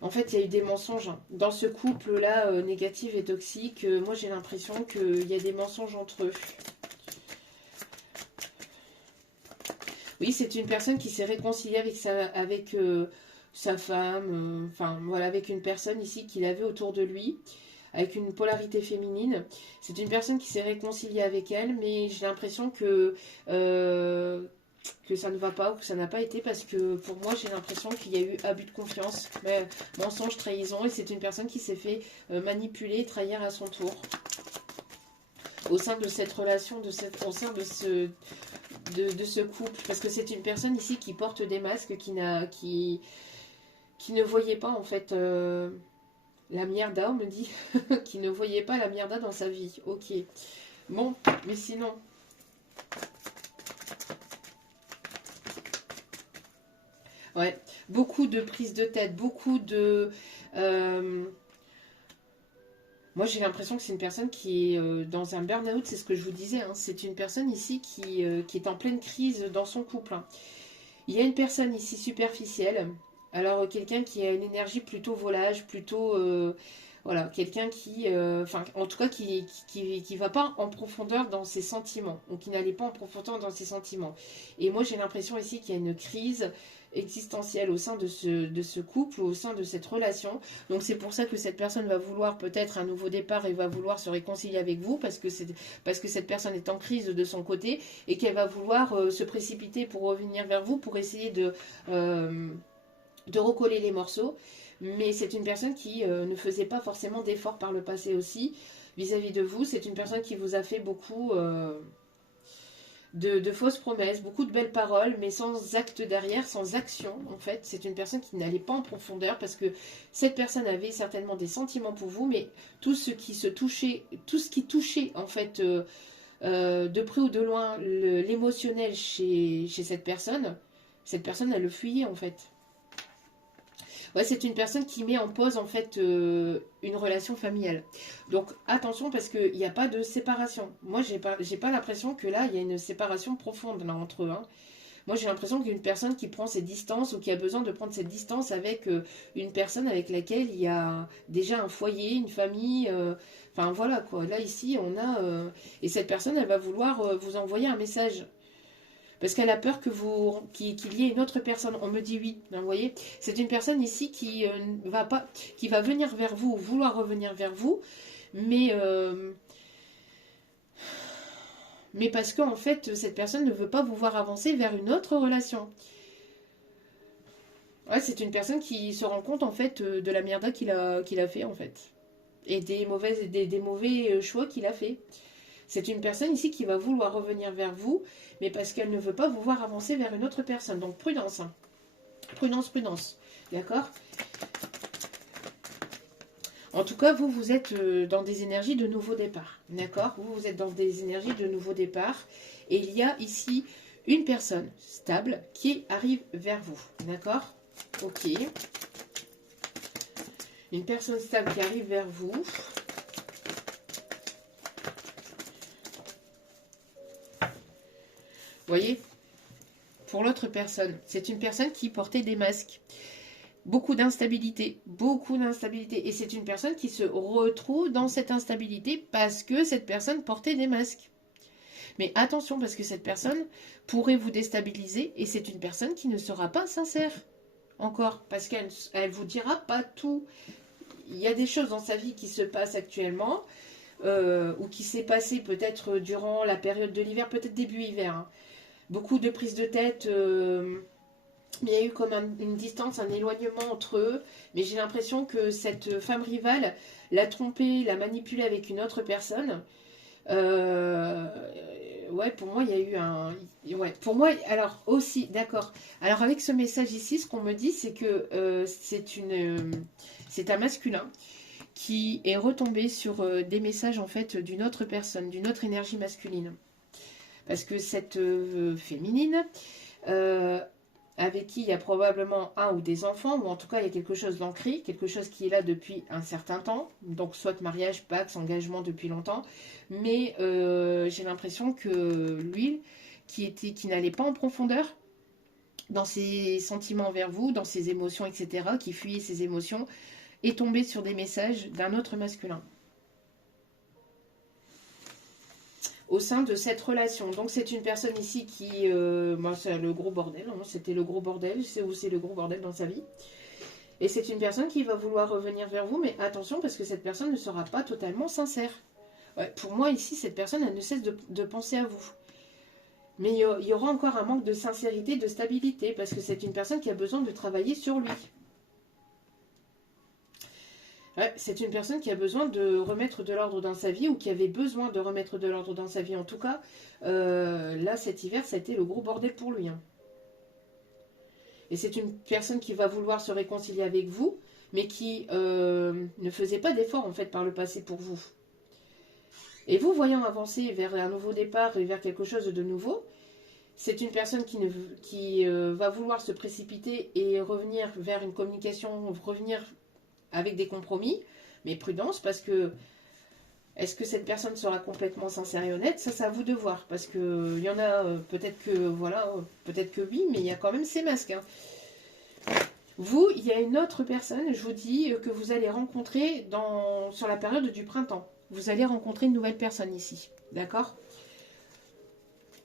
En fait, il y a eu des mensonges hein. Dans ce couple-là, négatif et toxique. Moi, j'ai l'impression qu'il y a des mensonges entre eux. Oui, c'est une personne qui s'est réconciliée avec sa femme, enfin voilà, avec une personne ici qu'il avait autour de lui, avec une polarité féminine. C'est une personne qui s'est réconciliée avec elle, mais j'ai l'impression que ça ne va pas ou que ça n'a pas été parce que pour moi j'ai l'impression qu'il y a eu abus de confiance, mensonge, trahison, et c'est une personne qui s'est fait manipuler, trahir à son tour. Au sein de cette relation, au sein de ce couple, parce que c'est une personne ici qui porte des masques, qui ne voyait pas en fait la mierda, on me dit, qui ne voyait pas la mierda dans sa vie. Ok. Bon, mais sinon. Ouais, beaucoup de prises de tête, beaucoup de... Moi, j'ai l'impression que c'est une personne qui est dans un burn-out, c'est ce que je vous disais. Hein. C'est une personne ici qui est en pleine crise dans son couple. Hein. Il y a une personne ici superficielle Alors, quelqu'un qui a une énergie plutôt volage, plutôt... voilà, quelqu'un qui... Enfin, en tout cas, qui va pas en profondeur dans ses sentiments, ou qui n'allait pas en profondeur dans ses sentiments. Et moi, j'ai l'impression ici qu'il y a une crise existentielle au sein de ce couple, au sein de cette relation. Donc c'est pour ça que cette personne va vouloir peut-être un nouveau départ et va vouloir se réconcilier avec vous parce que cette personne est en crise de son côté et qu'elle va vouloir se précipiter pour revenir vers vous pour essayer de recoller les morceaux. Mais c'est une personne qui ne faisait pas forcément d'efforts par le passé aussi vis-à-vis de vous. C'est une personne qui vous a fait beaucoup de fausses promesses, beaucoup de belles paroles, mais sans acte derrière, sans action en fait. C'est une personne qui n'allait pas en profondeur parce que cette personne avait certainement des sentiments pour vous, mais tout ce qui se touchait, tout ce qui touchait en fait de près ou de loin l'émotionnel chez cette personne elle le fuyait en fait. Ouais, c'est une personne qui met en pause en fait une relation familiale. Donc attention parce qu'il n'y a pas de séparation. Moi, j'ai pas l'impression que là, il y a une séparation profonde là, entre eux. Hein. Moi, j'ai l'impression qu'il y a une personne qui prend ses distances ou qui a besoin de prendre cette distance avec une personne avec laquelle il y a déjà un foyer, une famille. Enfin voilà quoi. Là, ici, on a... et cette personne, elle va vouloir vous envoyer un message. Parce qu'elle a peur que qu'il y ait une autre personne. On me dit oui. Vous voyez, c'est une personne ici qui qui va venir vers vous, ou vouloir revenir vers vous, mais parce qu'en fait, cette personne ne veut pas vous voir avancer vers une autre relation. Ouais, c'est une personne qui se rend compte en fait de la merde qu'il a fait en fait, et des mauvais choix qu'il a fait. C'est une personne ici qui va vouloir revenir vers vous, mais parce qu'elle ne veut pas vous voir avancer vers une autre personne. Donc prudence. Hein. Prudence, prudence. D'accord ? En tout cas, vous êtes dans des énergies de nouveau départ. D'accord ? Vous êtes dans des énergies de nouveau départ. Et il y a ici une personne stable qui arrive vers vous. D'accord ? Ok. Une personne stable qui arrive vers vous. Vous voyez, pour l'autre personne, c'est une personne qui portait des masques. Beaucoup d'instabilité. Et c'est une personne qui se retrouve dans cette instabilité parce que cette personne portait des masques. Mais attention, parce que cette personne pourrait vous déstabiliser et c'est une personne qui ne sera pas sincère. Encore, parce qu'elle ne vous dira pas tout. Il y a des choses dans sa vie qui se passent actuellement, ou qui s'est passé peut-être durant la période de l'hiver, peut-être début hiver. Hein. Beaucoup de prises de tête, mais il y a eu comme une distance, un éloignement entre eux. Mais j'ai l'impression que cette femme rivale l'a trompé, l'a manipulé avec une autre personne. Ouais, pour moi, il y a eu un... Ouais, pour moi, alors aussi, d'accord. Alors avec ce message ici, ce qu'on me dit, c'est que c'est un masculin qui est retombé sur des messages en fait d'une autre personne, d'une autre énergie masculine. Parce que cette féminine, avec qui il y a probablement un ou des enfants, ou en tout cas il y a quelque chose d'ancré, quelque chose qui est là depuis un certain temps, donc soit mariage, pax, engagement depuis longtemps, mais j'ai l'impression que lui, qui n'allait pas en profondeur dans ses sentiments envers vous, dans ses émotions, etc., qui fuyait ses émotions, est tombé sur des messages d'un autre masculin. Au sein de cette relation. Donc c'est une personne ici qui... c'est le gros bordel, hein, c'était le gros bordel, c'est le gros bordel dans sa vie. Et c'est une personne qui va vouloir revenir vers vous, mais attention parce que cette personne ne sera pas totalement sincère. Ouais, pour moi ici, cette personne, elle ne cesse de penser à vous. Mais il y aura encore un manque de sincérité, de stabilité, parce que c'est une personne qui a besoin de travailler sur lui. Ouais, c'est une personne qui a besoin de remettre de l'ordre dans sa vie ou qui avait besoin de remettre de l'ordre dans sa vie. En tout cas, là, cet hiver, ça a été le gros bordel pour lui. Hein. Et c'est une personne qui va vouloir se réconcilier avec vous, mais qui ne faisait pas d'efforts, en fait, par le passé pour vous. Et vous, voyant avancer vers un nouveau départ et vers quelque chose de nouveau, c'est une personne qui va vouloir se précipiter et revenir vers une communication, revenir avec des compromis, mais prudence, parce que est-ce que cette personne sera complètement sincère et honnête? Ça, c'est à vous de voir, parce que il y en a, peut-être que, voilà, peut-être que oui, mais il y a quand même ces masques. Hein. Vous, il y a une autre personne, je vous dis, que vous allez rencontrer sur la période du printemps. Vous allez rencontrer une nouvelle personne ici, d'accord?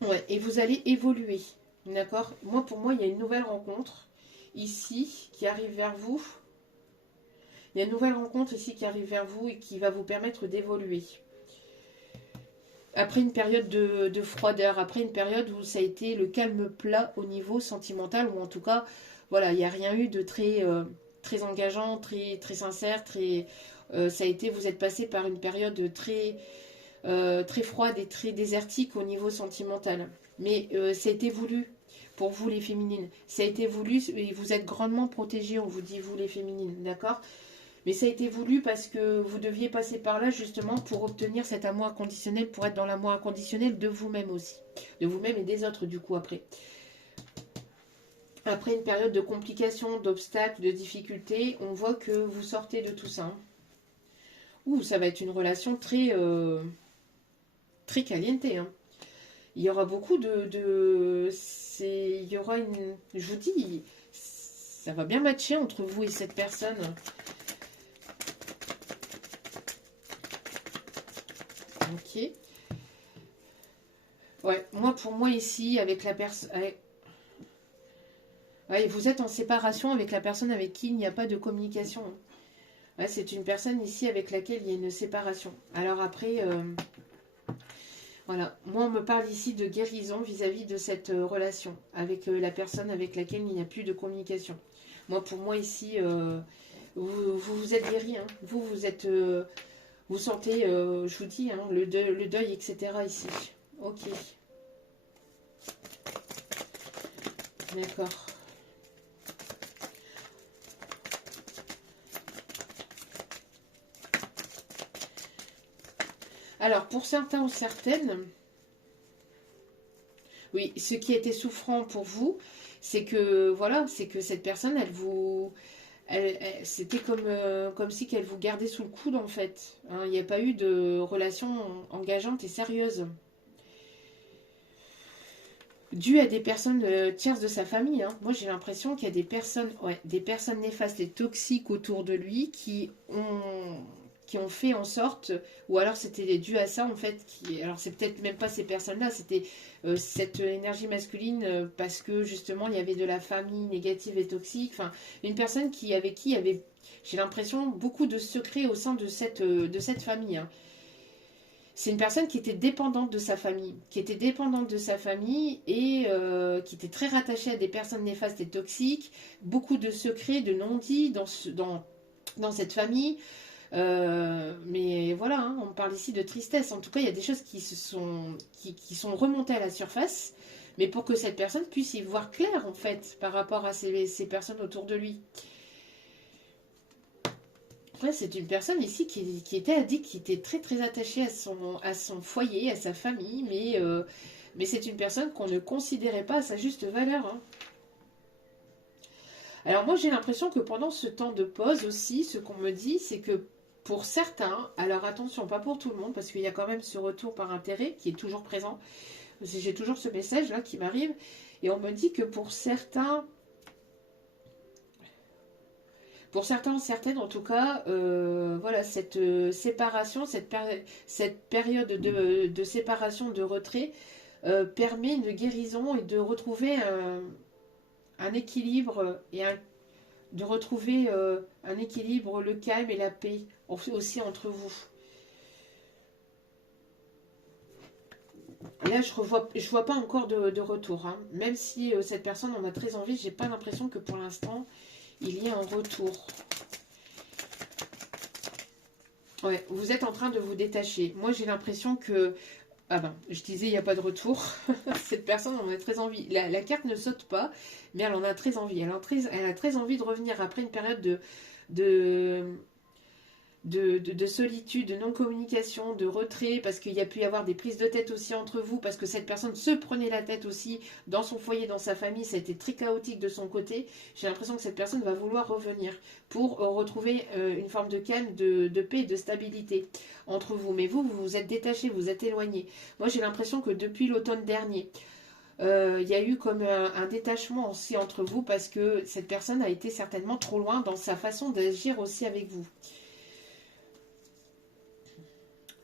Ouais, et vous allez évoluer, d'accord? Moi, pour moi, il y a une nouvelle rencontre ici qui arrive vers vous. Il y a une nouvelle rencontre ici qui arrive vers vous et qui va vous permettre d'évoluer. Après une période de froideur, après une période où ça a été le calme plat au niveau sentimental, ou en tout cas, voilà, il n'y a rien eu de très engageant, très sincère, ça a été, vous êtes passé par une période très froide et très désertique au niveau sentimental. Mais ça a été voulu pour vous les féminines. Ça a été voulu et vous êtes grandement protégés, on vous dit vous les féminines, d'accord? Mais ça a été voulu parce que vous deviez passer par là justement pour obtenir cet amour inconditionnel, pour être dans l'amour inconditionnel de vous-même aussi. De vous-même et des autres du coup après. Après une période de complications, d'obstacles, de difficultés, on voit que vous sortez de tout ça. Ouh, ça va être une relation très caliente. Hein. Il y aura beaucoup il y aura une... Je vous dis, ça va bien matcher entre vous et cette personne. Ok. Ouais, pour moi ici, avec la personne... Ouais, vous êtes en séparation avec la personne avec qui il n'y a pas de communication. Ouais, c'est une personne ici avec laquelle il y a une séparation. Alors après, voilà. Moi, on me parle ici de guérison vis-à-vis de cette relation avec la personne avec laquelle il n'y a plus de communication. Moi, pour moi ici, vous êtes guéri. Hein. Vous êtes... vous sentez, je vous dis, hein, le deuil, etc. ici. Ok. D'accord. Alors, pour certains ou certaines, oui, ce qui était souffrant pour vous, c'est que, voilà, c'est que cette personne, c'était comme si qu'elle vous gardait sous le coude, en fait. Hein, il n'y a pas eu de relation engageante et sérieuse. Dû à des personnes tierces de sa famille. Hein. Moi, j'ai l'impression qu'il y a des personnes néfastes et toxiques autour de lui qui ont fait en sorte, ou alors c'était dû à ça en fait, alors c'est peut-être même pas ces personnes-là, c'était cette énergie masculine parce que justement il y avait de la famille négative et toxique, enfin une personne avec qui il y avait, j'ai l'impression, beaucoup de secrets au sein de cette famille. Hein. C'est une personne qui était dépendante de sa famille, et qui était très rattachée à des personnes néfastes et toxiques, beaucoup de secrets, de non-dits dans cette famille. Mais voilà, hein, on parle ici de tristesse. En tout cas, il y a des choses qui sont remontées à la surface, mais pour que cette personne puisse y voir clair, en fait, par rapport à ces personnes autour de lui. Après, c'est une personne ici qui était addict, qui était très très attachée à son foyer, à sa famille, mais c'est une personne qu'on ne considérait pas à sa juste valeur. Hein. Alors moi j'ai l'impression que pendant ce temps de pause aussi, ce qu'on me dit, c'est que pour certains, alors attention, pas pour tout le monde, parce qu'il y a quand même ce retour par intérêt qui est toujours présent. J'ai toujours ce message là qui m'arrive, et on me dit que pour certains, certaines en tout cas, voilà, cette séparation, cette période de séparation, de retrait, permet une guérison et de retrouver un équilibre de retrouver un équilibre, le calme et la paix aussi entre vous. Là, je vois pas encore de retour. Hein. Même si cette personne en a très envie, j'ai pas l'impression que pour l'instant, il y ait un retour. Ouais, vous êtes en train de vous détacher. Moi, j'ai l'impression que... Ah ben, je disais, il n'y a pas de retour. Cette personne en a très envie. La carte ne saute pas, mais elle en a très envie. Elle a très envie de revenir après une période de, de solitude, de non-communication, de retrait, parce qu'il y a pu y avoir des prises de tête aussi entre vous, parce que cette personne se prenait la tête aussi dans son foyer, dans sa famille, ça a été très chaotique de son côté. J'ai l'impression que cette personne va vouloir revenir pour retrouver une forme de calme, de paix, de stabilité entre vous. Mais vous vous êtes détaché, vous êtes éloigné. Moi j'ai l'impression que depuis l'automne dernier, Il y a eu comme un détachement aussi entre vous parce que cette personne a été certainement trop loin dans sa façon d'agir aussi avec vous.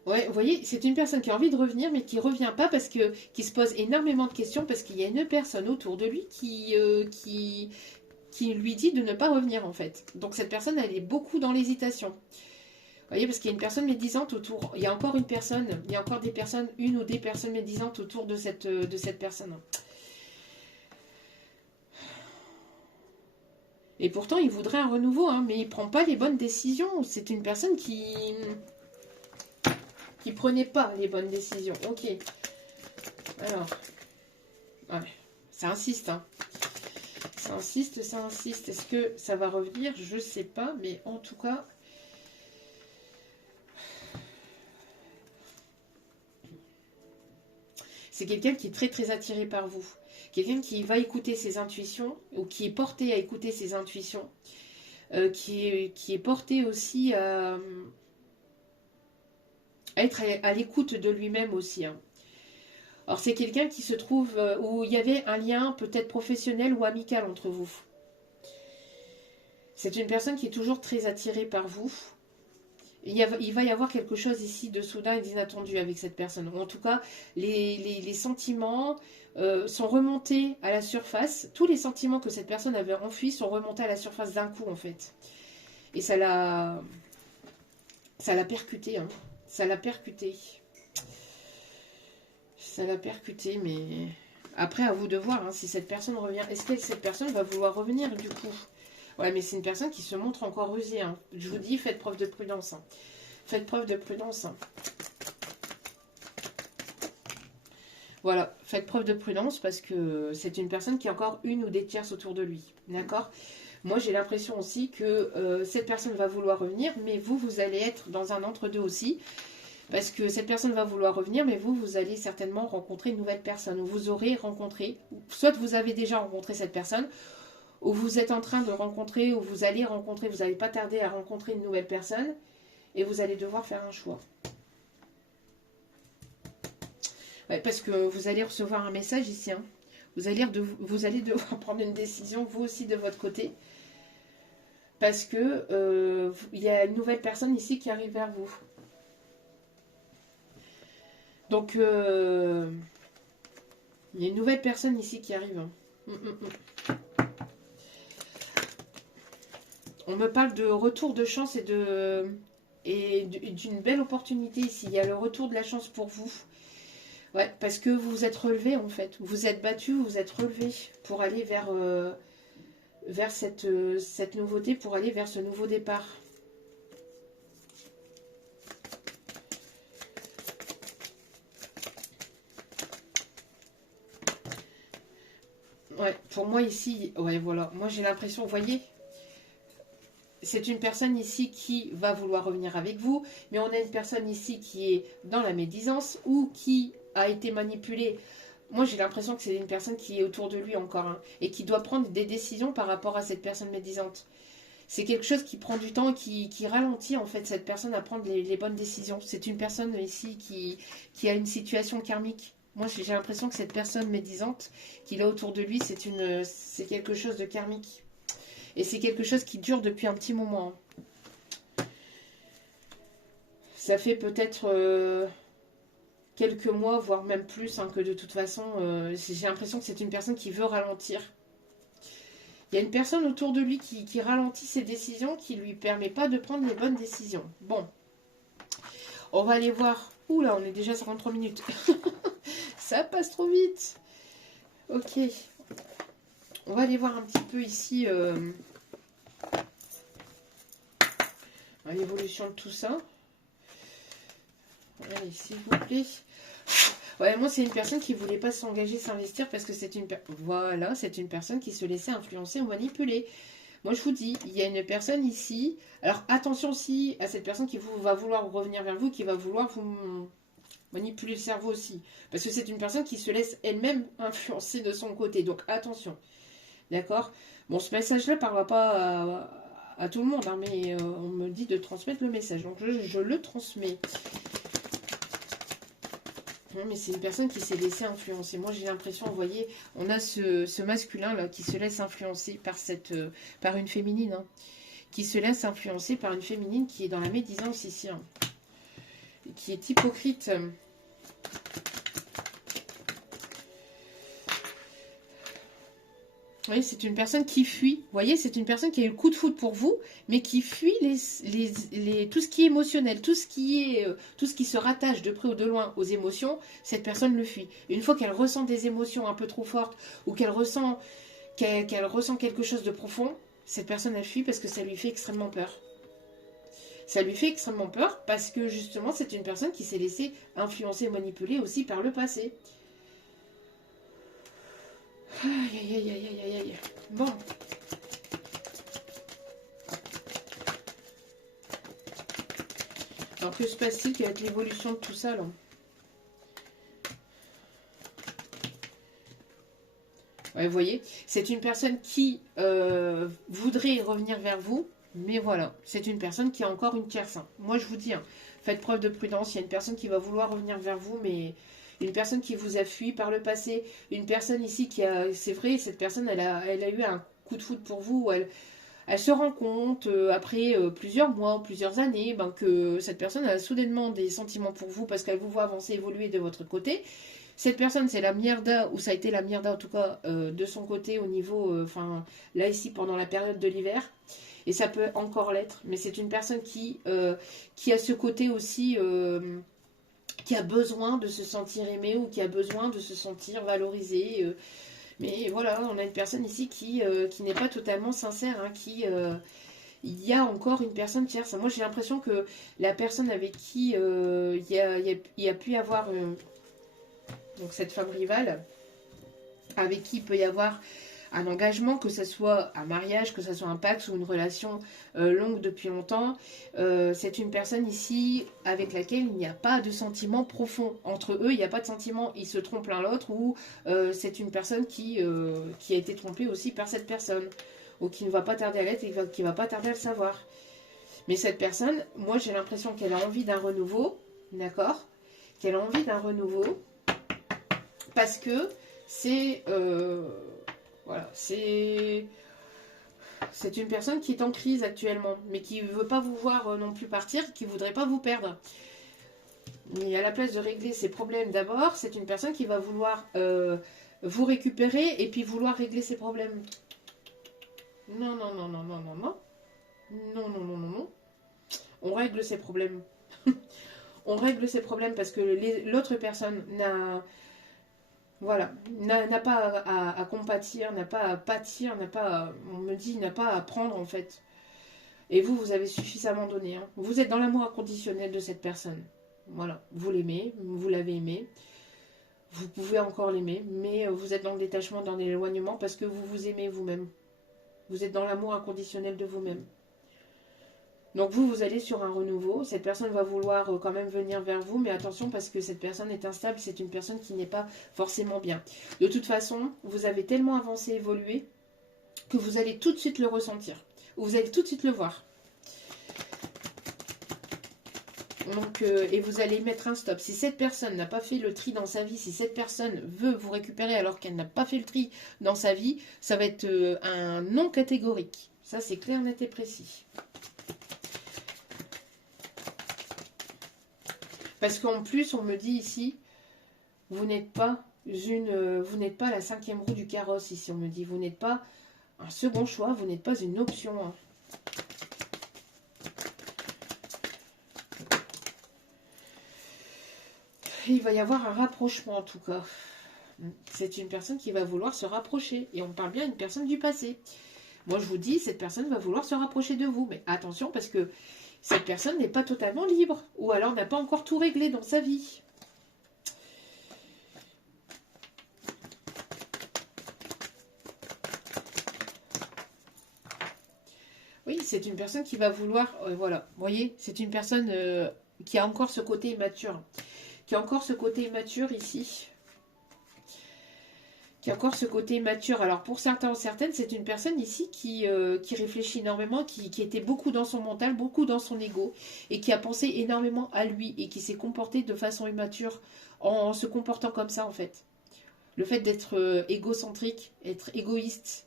Ouais, vous voyez, c'est une personne qui a envie de revenir, mais qui revient pas parce que qui se pose énormément de questions parce qu'il y a une personne autour de lui qui lui dit de ne pas revenir en fait. Donc cette personne, elle est beaucoup dans l'hésitation. Vous voyez, parce qu'il y a une personne médisante autour. Il y a encore une personne, il y a encore des personnes, une ou des personnes médisantes autour de cette personne. Et pourtant, il voudrait un renouveau, hein, mais il prend pas les bonnes décisions. C'est une personne qui prenait pas les bonnes décisions. Ok. Alors, ouais, ça insiste, hein. Ça insiste, ça insiste. Est-ce que ça va revenir? Je sais pas, mais en tout cas, c'est quelqu'un qui est très très attiré par vous. Quelqu'un qui va écouter ses intuitions, ou qui est porté à écouter ses intuitions, qui est porté aussi à être à l'écoute de lui-même aussi. Hein. Alors c'est quelqu'un qui se trouve où il y avait un lien peut-être professionnel ou amical entre vous. C'est une personne qui est toujours très attirée par vous. Il va y avoir quelque chose ici de soudain et d'inattendu avec cette personne. En tout cas, les sentiments sont remontés à la surface. Tous les sentiments que cette personne avait enfuis sont remontés à la surface d'un coup en fait. Et ça l'a percuté. Hein. Ça l'a percuté. Ça l'a percuté, mais après à vous de voir hein, si cette personne revient. Est-ce que cette personne va vouloir revenir du coup? Ouais, mais c'est une personne qui se montre encore rusée. Hein. Je vous dis, faites preuve de prudence. Hein. Faites preuve de prudence. Hein. Voilà, faites preuve de prudence parce que c'est une personne qui a encore une ou des tierces autour de lui. D'accord? Moi, j'ai l'impression aussi que cette personne va vouloir revenir, mais vous allez être dans un entre-deux aussi. Parce que cette personne va vouloir revenir, mais vous allez certainement rencontrer une nouvelle personne. Ou vous aurez rencontré, soit vous avez déjà rencontré cette personne, ou vous êtes en train de rencontrer, ou vous allez rencontrer, vous n'allez pas tarder à rencontrer une nouvelle personne, et vous allez devoir faire un choix. Ouais, parce que vous allez recevoir un message ici. Hein. Vous allez devoir prendre une décision, vous aussi de votre côté. Parce que il y a une nouvelle personne ici qui arrive vers vous. Donc, il y a une nouvelle personne ici qui arrive. Hein. On me parle de retour de chance et d'une belle opportunité ici. Il y a le retour de la chance pour vous. Ouais, parce que vous vous êtes relevé en fait. Vous vous êtes battu, vous vous êtes relevé pour aller vers cette nouveauté, pour aller vers ce nouveau départ. Ouais, pour moi ici, ouais, voilà. Moi j'ai l'impression, vous voyez, c'est une personne ici qui va vouloir revenir avec vous, mais on a une personne ici qui est dans la médisance ou qui a été manipulée. Moi, j'ai l'impression que c'est une personne qui est autour de lui encore hein, et qui doit prendre des décisions par rapport à cette personne médisante. C'est quelque chose qui prend du temps, qui ralentit en fait cette personne à prendre les bonnes décisions. C'est une personne ici qui a une situation karmique. Moi, j'ai l'impression que cette personne médisante qu'il a autour de lui, c'est quelque chose de karmique. Et c'est quelque chose qui dure depuis un petit moment. Ça fait peut-être quelques mois, voire même plus, hein, que de toute façon, j'ai l'impression que c'est une personne qui veut ralentir. Il y a une personne autour de lui qui ralentit ses décisions, qui ne lui permet pas de prendre les bonnes décisions. Bon, on va aller voir. Ouh là, on est déjà à 53 minutes. Ça passe trop vite. Ok. On va aller voir un petit peu ici l'évolution de tout ça. Allez, s'il vous plaît. Ouais, moi, c'est une personne qui ne voulait pas s'engager, s'investir parce que c'est une personne qui se laissait influencer ou manipuler. Moi, je vous dis, il y a une personne ici. Alors, attention aussi à cette personne qui va vouloir revenir vers vous, qui va vouloir vous manipuler le cerveau aussi. Parce que c'est une personne qui se laisse elle-même influencer de son côté. Donc, attention. D'accord? Bon, ce message-là ne parlera pas à tout le monde, hein, mais on me dit de transmettre le message. Donc, je le transmets. Non, mais c'est une personne qui s'est laissée influencer. Moi, j'ai l'impression, vous voyez, on a ce masculin-là qui se laisse influencer par une féminine. Hein, qui se laisse influencer par une féminine qui est dans la médisance ici. Hein, qui est hypocrite. Oui, c'est une personne qui fuit. Vous voyez, c'est une personne qui a eu le coup de foudre pour vous, mais qui fuit tout ce qui est émotionnel, tout ce qui se rattache de près ou de loin aux émotions, cette personne le fuit. Et une fois qu'elle ressent des émotions un peu trop fortes, ou qu'elle ressent quelque chose de profond, cette personne elle fuit parce que ça lui fait extrêmement peur. Ça lui fait extrêmement peur parce que justement, c'est une personne qui s'est laissée influencer et manipuler aussi par le passé. Aïe, aïe, aïe, aïe, aïe, aïe. Bon. Alors, que se passe-t-il avec l'évolution de tout ça, là? Ouais, vous voyez, c'est une personne qui voudrait revenir vers vous, mais voilà, c'est une personne qui a encore une tierce. Hein. Moi, je vous dis, hein, faites preuve de prudence. Il y a une personne qui va vouloir revenir vers vous, mais une personne qui vous a fui par le passé. Une personne ici qui a... C'est vrai, cette personne, elle a eu un coup de foudre pour vous. Elle se rend compte, après plusieurs mois ou plusieurs années, ben, que cette personne a soudainement des sentiments pour vous parce qu'elle vous voit avancer, évoluer de votre côté. Cette personne, c'est la mierda, ou ça a été la mierda en tout cas, de son côté au niveau, enfin, là ici, pendant la période de l'hiver. Et ça peut encore l'être, mais c'est une personne qui a ce côté aussi, qui a besoin de se sentir aimé ou qui a besoin de se sentir valorisé. Mais voilà, on a une personne ici qui n'est pas totalement sincère, hein, il y a encore une personne tierce. Moi, j'ai l'impression que la personne avec qui il y a pu y avoir donc cette femme rivale, avec qui il peut y avoir un engagement, que ce soit un mariage, que ce soit un pacte ou une relation longue depuis longtemps. C'est une personne ici avec laquelle il n'y a pas de sentiment profond. Entre eux, il n'y a pas de sentiment, ils se trompent l'un l'autre, ou c'est une personne qui a été trompée aussi par cette personne, ou qui ne va pas tarder à l'être et qui ne va pas tarder à le savoir. Mais cette personne, moi j'ai l'impression qu'elle a envie d'un renouveau, d'accord? Qu'elle a envie d'un renouveau, parce que c'est... voilà, c'est une personne qui est en crise actuellement, mais qui ne veut pas vous voir non plus partir, qui ne voudrait pas vous perdre. Mais à la place de régler ses problèmes d'abord, c'est une personne qui va vouloir vous récupérer et puis vouloir régler ses problèmes. Non, non, non, non, non, non, non. Non, non, non, non, non. On règle ses problèmes. On règle ses problèmes parce que l'autre personne n'a... Voilà, n'a pas à compatir, n'a pas à pâtir, on me dit, n'a pas à prendre en fait. Et vous avez suffisamment donné. Hein. Vous êtes dans l'amour inconditionnel de cette personne. Voilà, vous l'aimez, vous l'avez aimé. Vous pouvez encore l'aimer, mais vous êtes dans le détachement, dans l'éloignement parce que vous vous aimez vous-même. Vous êtes dans l'amour inconditionnel de vous-même. Donc vous allez sur un renouveau, cette personne va vouloir quand même venir vers vous, mais attention parce que cette personne est instable, c'est une personne qui n'est pas forcément bien. De toute façon, vous avez tellement avancé, évolué, que vous allez tout de suite le ressentir, ou vous allez tout de suite le voir. Donc, et vous allez mettre un stop. Si cette personne n'a pas fait le tri dans sa vie, si cette personne veut vous récupérer alors qu'elle n'a pas fait le tri dans sa vie, ça va être un non catégorique. Ça c'est clair, net et précis. Parce qu'en plus, on me dit ici, vous n'êtes pas la 5e roue du carrosse ici. On me dit, vous n'êtes pas un second choix, vous n'êtes pas une option. Hein. Il va y avoir un rapprochement en tout cas. C'est une personne qui va vouloir se rapprocher. Et on parle bien d'une personne du passé. Moi, je vous dis, cette personne va vouloir se rapprocher de vous. Mais attention, parce que cette personne n'est pas totalement libre, ou alors n'a pas encore tout réglé dans sa vie. Oui, c'est une personne qui va vouloir... voilà, vous voyez, c'est une personne qui a encore ce côté immature. Qui a encore ce côté immature ici. Qui a encore ce côté mature. Alors pour certains ou certaines, c'est une personne ici qui réfléchit énormément, qui était beaucoup dans son mental, beaucoup dans son ego, et qui a pensé énormément à lui, et qui s'est comporté de façon immature en se comportant comme ça en fait. Le fait d'être égocentrique, être égoïste.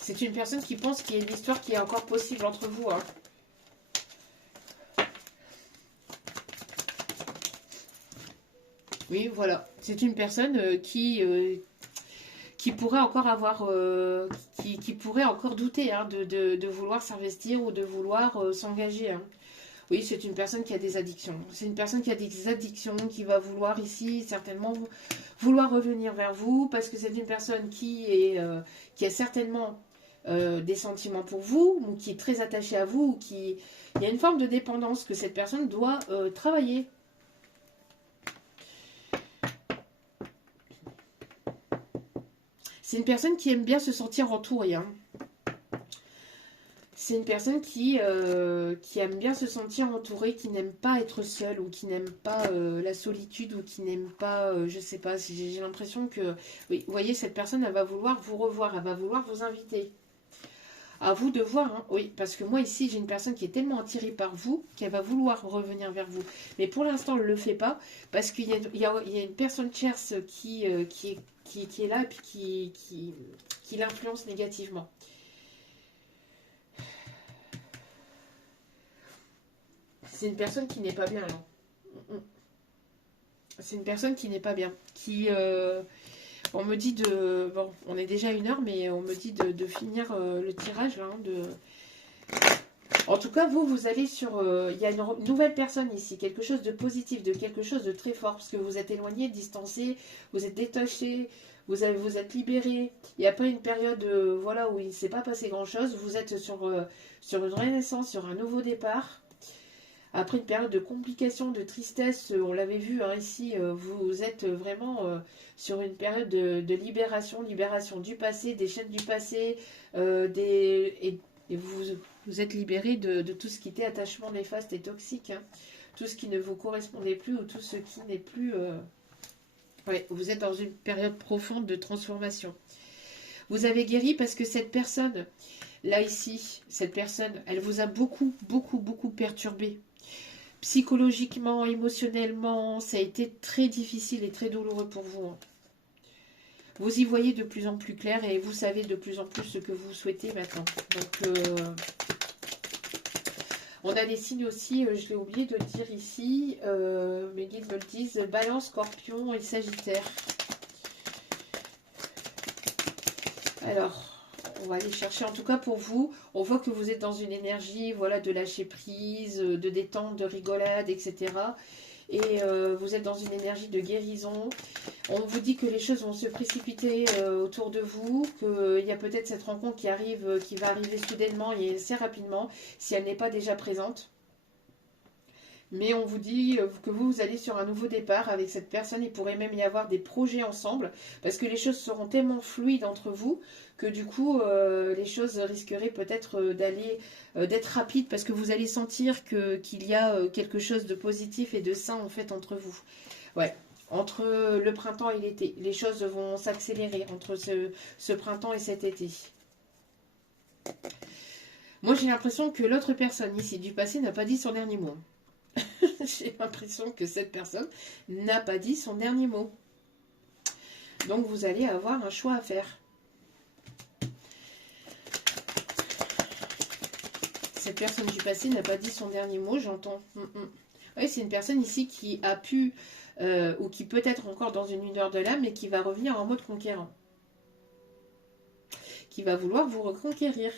C'est une personne qui pense qu'il y a une histoire qui est encore possible entre vous. Hein. Oui, voilà. C'est une personne qui pourrait encore avoir, qui pourrait encore douter hein, de vouloir s'investir ou de vouloir s'engager. Hein. Oui, c'est une personne qui a des addictions. C'est une personne qui a des addictions, qui va vouloir ici certainement vouloir revenir vers vous parce que c'est une personne qui a certainement des sentiments pour vous ou qui est très attachée à vous ou qui il y a une forme de dépendance que cette personne doit travailler. C'est une personne qui aime bien se sentir entourée. Hein. C'est une personne qui aime bien se sentir entourée, qui n'aime pas être seule ou qui n'aime pas la solitude ou qui n'aime pas, je sais pas, j'ai l'impression que, oui, vous voyez, cette personne, elle va vouloir vous revoir, elle va vouloir vous inviter. À vous de voir, hein. Oui, parce que moi ici, j'ai une personne qui est tellement attirée par vous qu'elle va vouloir revenir vers vous. Mais pour l'instant, elle ne le fait pas parce qu'il y a une personne tierce qui est là et puis qui l'influence négativement. C'est une personne qui n'est pas bien, là. C'est une personne qui n'est pas bien. On me dit de... Bon, on est déjà 1 heure, mais on me dit de finir le tirage, là. En tout cas, vous allez sur... Il y a une nouvelle personne ici, quelque chose de positif, de quelque chose de très fort, parce que vous êtes éloigné, distancé, vous êtes détaché, vous êtes libéré. Il n'y a pas une période voilà, où il ne s'est pas passé grand-chose. Vous êtes sur une renaissance, sur un nouveau départ. Après une période de complications, de tristesse, on l'avait vu hein, ici, vous êtes vraiment sur une période de libération, libération du passé, des chaînes du passé, et vous êtes libéré de tout ce qui était attachement néfaste et toxique, hein. Tout ce qui ne vous correspondait plus ou tout ce qui n'est plus... Ouais, vous êtes dans une période profonde de transformation. Vous avez guéri parce que cette personne, là ici, cette personne, elle vous a beaucoup, beaucoup, beaucoup perturbé. Psychologiquement, émotionnellement, ça a été très difficile et très douloureux pour vous. Vous y voyez de plus en plus clair et vous savez de plus en plus ce que vous souhaitez maintenant. Donc, on a des signes aussi, je l'ai oublié de dire ici, mes guides me le disent, Balance, Scorpion et Sagittaire. Alors, on va aller chercher, en tout cas pour vous, on voit que vous êtes dans une énergie, voilà, de lâcher prise, de détente, de rigolade, etc. Et vous êtes dans une énergie de guérison. On vous dit que les choses vont se précipiter autour de vous, qu'il y a peut-être cette rencontre qui arrive, qui va arriver soudainement et assez rapidement, si elle n'est pas déjà présente. Mais on vous dit que vous allez sur un nouveau départ avec cette personne. Il pourrait même y avoir des projets ensemble. Parce que les choses seront tellement fluides entre vous que du coup, les choses risqueraient peut-être d'être rapides. Parce que vous allez sentir qu'il y a quelque chose de positif et de sain en fait entre vous. Ouais. Entre le printemps et l'été. Les choses vont s'accélérer entre ce printemps et cet été. Moi, j'ai l'impression que l'autre personne ici du passé n'a pas dit son dernier mot. J'ai l'impression que cette personne n'a pas dit son dernier mot. Donc vous allez avoir un choix à faire. Cette personne du passé n'a pas dit son dernier mot, j'entends. Oui, c'est une personne ici qui a pu, ou qui peut être encore dans une lueur de l'âme, mais qui va revenir en mode conquérant. Qui va vouloir vous reconquérir.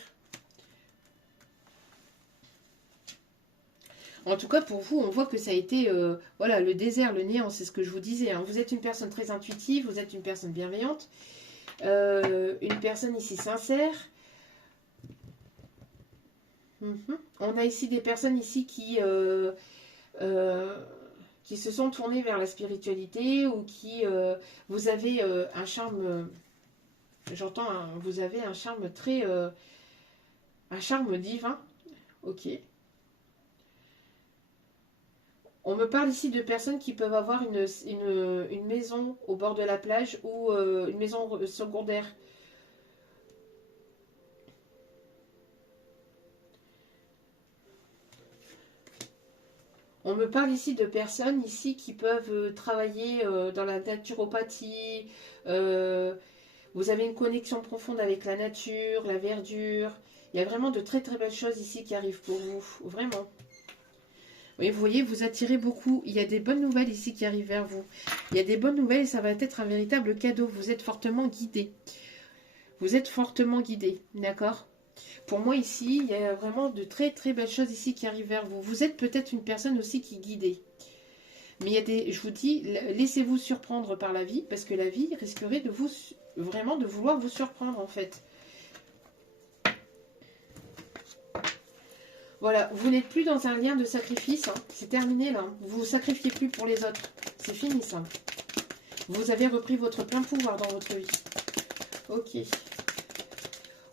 En tout cas, pour vous, on voit que ça a été voilà, le désert, le néant, c'est ce que je vous disais. Hein. Vous êtes une personne très intuitive, vous êtes une personne bienveillante, une personne ici sincère. On a ici des personnes ici qui se sont tournées vers la spiritualité ou qui, vous avez un charme, j'entends, vous avez un charme très, un charme divin, ok. On me parle ici de personnes qui peuvent avoir une maison au bord de la plage ou une maison secondaire. On me parle ici de personnes ici qui peuvent travailler dans la naturopathie. euh, Vous avez une connexion profonde avec la nature, la verdure. Il y a vraiment de très très belles choses ici qui arrivent pour vous. Vraiment. Oui, vous voyez, vous attirez beaucoup. Il y a des bonnes nouvelles ici qui arrivent vers vous. Il y a des bonnes nouvelles et ça va être un véritable cadeau. Vous êtes fortement guidé. Vous êtes fortement guidé. D'accord? Pour moi ici, il y a vraiment de très très belles choses ici qui arrivent vers vous. Vous êtes peut-être une personne aussi qui est guidée. Mais il y a des, je vous dis, laissez-vous surprendre par la vie, parce que la vie risquerait de vous, vraiment de vouloir vous surprendre en fait. Voilà, vous n'êtes plus dans un lien de sacrifice, hein. C'est terminé là. Vous ne vous sacrifiez plus pour les autres. C'est fini ça. Vous avez repris votre plein pouvoir dans votre vie. Ok.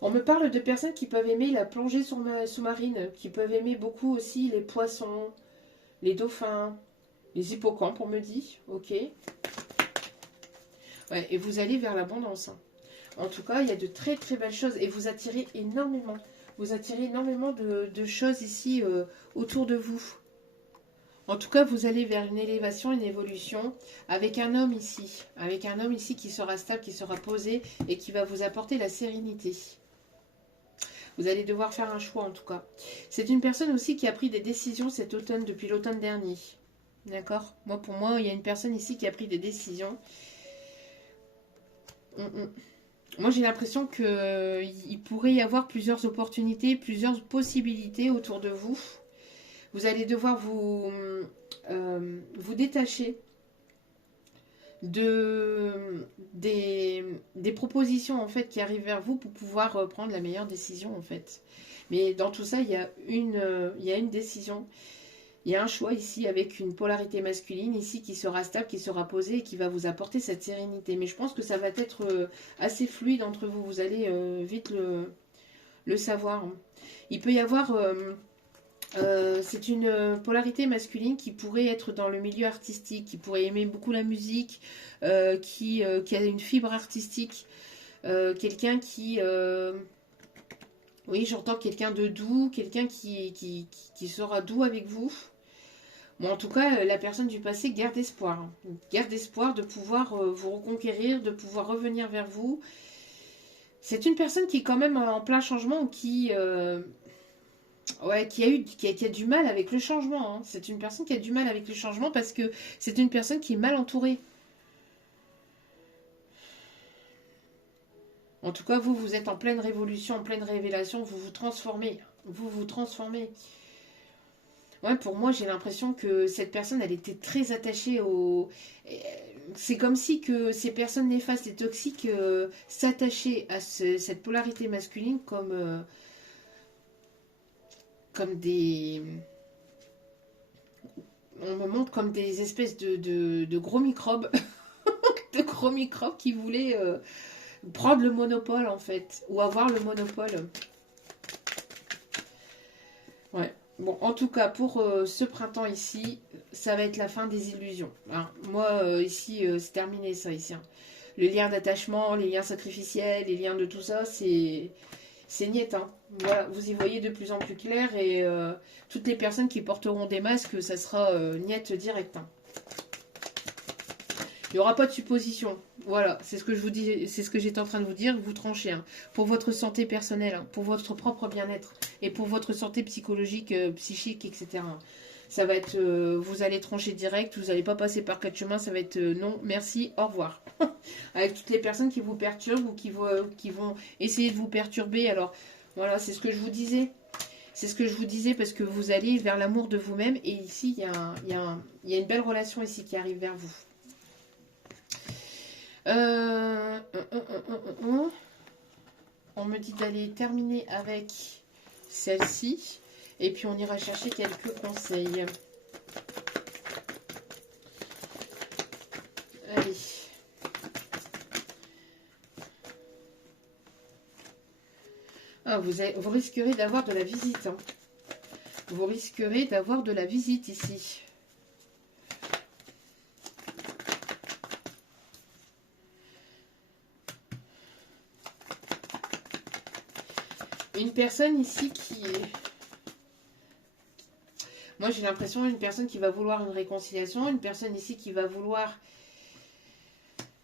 On me parle de personnes qui peuvent aimer la plongée sous-marine, qui peuvent aimer beaucoup aussi les poissons, les dauphins, les hippocampes, on me dit. Ok. Ouais, et vous allez vers l'abondance, hein. En tout cas, il y a de très très belles choses et vous attirez énormément. Vous attirez énormément de choses ici autour de vous. En tout cas, vous allez vers une élévation, une évolution avec un homme ici. Avec un homme ici qui sera stable, qui sera posé et qui va vous apporter la sérénité. Vous allez devoir faire un choix en tout cas. C'est une personne aussi qui a pris des décisions cet automne, depuis l'automne dernier. D'accord? Moi, pour moi, il y a une personne ici qui a pris des décisions. Moi, j'ai l'impression qu'il pourrait y avoir plusieurs opportunités, plusieurs possibilités autour de vous. Vous allez devoir vous détacher des propositions en fait qui arrivent vers vous pour pouvoir prendre la meilleure décision en fait. Mais dans tout ça, il y a une décision. Il y a un choix ici avec une polarité masculine ici qui sera stable, qui sera posée et qui va vous apporter cette sérénité. Mais je pense que ça va être assez fluide entre vous. Vous allez vite le savoir. Il peut y avoir... c'est une polarité masculine qui pourrait être dans le milieu artistique, qui pourrait aimer beaucoup la musique, qui a une fibre artistique. Quelqu'un qui... oui, j'entends quelqu'un de doux, quelqu'un qui sera doux avec vous. Bon, en tout cas, la personne du passé garde espoir, hein. Garde espoir de pouvoir vous reconquérir, de pouvoir revenir vers vous. C'est une personne qui est quand même en plein changement, ouais, qui a du mal avec le changement, hein. C'est une personne qui a du mal avec le changement parce que c'est une personne qui est mal entourée. En tout cas, vous êtes en pleine révolution, en pleine révélation, vous vous transformez. Vous vous transformez. Ouais, pour moi, j'ai l'impression que cette personne, elle était très attachée au... C'est comme si que ces personnes néfastes et toxiques s'attachaient à cette polarité masculine comme des... On me montre comme des espèces de gros microbes, de gros microbes qui voulaient prendre le monopole en fait, ou avoir le monopole. Ouais. Bon, en tout cas, pour ce printemps ici, ça va être la fin des illusions, hein. Moi, ici, c'est terminé ça ici, hein. Le lien d'attachement, les liens sacrificiels, les liens de tout ça, c'est niet, hein. Voilà, vous y voyez de plus en plus clair et toutes les personnes qui porteront des masques, ça sera niet direct, hein. Il n'y aura pas de supposition. Voilà, c'est ce que je vous dis, c'est ce que j'étais en train de vous dire. Vous tranchez, hein, pour votre santé personnelle, hein, pour votre propre bien-être et pour votre santé psychologique, psychique, etc. Ça va être, vous allez trancher direct, vous n'allez pas passer par quatre chemins. Ça va être non, merci, au revoir. Avec toutes les personnes qui vous perturbent ou qui vont essayer de vous perturber. Alors voilà, c'est ce que je vous disais. C'est ce que je vous disais parce que vous allez vers l'amour de vous-même et ici il y a une belle relation ici qui arrive vers vous. Euh, On me dit d'aller terminer avec celle-ci. Et puis on ira chercher quelques conseils. Allez. Ah, vous risquerez d'avoir de la visite, hein. Vous risquerez d'avoir de la visite ici. Une personne ici qui... Moi, j'ai l'impression d'une personne qui va vouloir une réconciliation, une personne ici qui va vouloir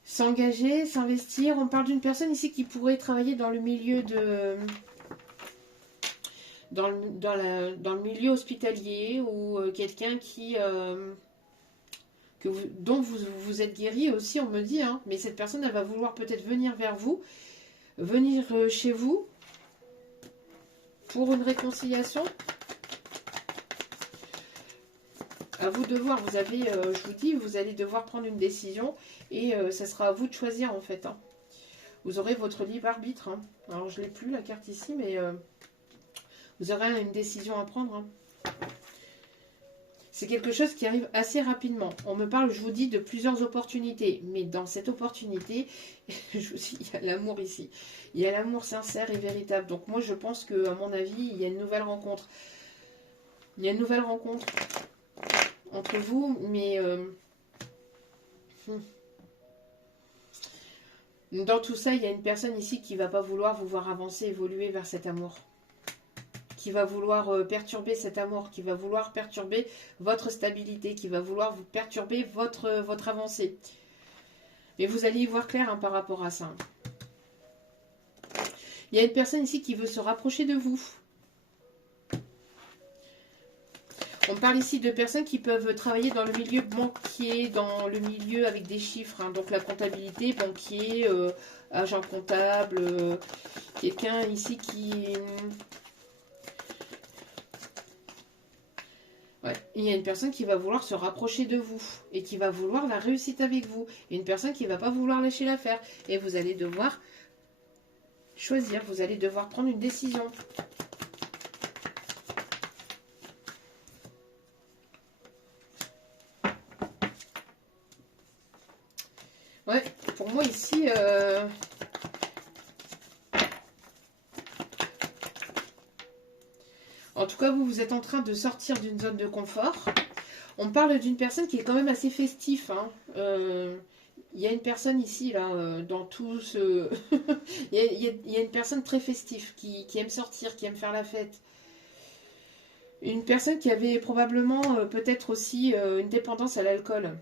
s'engager, s'investir. On parle d'une personne ici qui pourrait travailler dans le milieu de... Dans le milieu hospitalier, ou quelqu'un qui... dont vous êtes guéri aussi, on me dit. Hein, mais cette personne, elle va vouloir peut-être venir vers vous, venir chez vous pour une réconciliation. À vous de voir, vous avez, je vous dis, vous allez devoir prendre une décision et ça sera à vous de choisir en fait. Hein. Vous aurez votre libre arbitre. Hein. Alors je ne l'ai plus la carte ici, mais vous aurez une décision à prendre. Hein. C'est quelque chose qui arrive assez rapidement. On me parle, je vous dis, de plusieurs opportunités. Mais dans cette opportunité, je vous dis, il y a l'amour ici. Il y a l'amour sincère et véritable. Donc moi, je pense qu'à mon avis, il y a une nouvelle rencontre. Il y a une nouvelle rencontre entre vous, mais... Dans tout ça, il y a une personne ici qui ne va pas vouloir vous voir avancer, évoluer vers cet amour. Qui va vouloir perturber cet amour, qui va vouloir perturber votre stabilité, qui va vouloir vous perturber votre avancée. Mais vous allez y voir clair hein, par rapport à ça. Il y a une personne ici qui veut se rapprocher de vous. On parle ici de personnes qui peuvent travailler dans le milieu banquier, dans le milieu avec des chiffres, hein, donc la comptabilité, banquier, agent comptable, quelqu'un ici qui... Ouais, il y a une personne qui va vouloir se rapprocher de vous et qui va vouloir la réussite avec vous. Et une personne qui ne va pas vouloir lâcher l'affaire. Et vous allez devoir choisir, vous allez devoir prendre une décision. Ouais, pour moi ici, en tout cas, vous êtes en train de sortir d'une zone de confort. On parle d'une personne qui est quand même assez festif. Hein. Il y a une personne ici, là, dans tout ce... il y a une personne très festive qui aime sortir, qui aime faire la fête. Une personne qui avait probablement peut-être aussi une dépendance à l'alcool.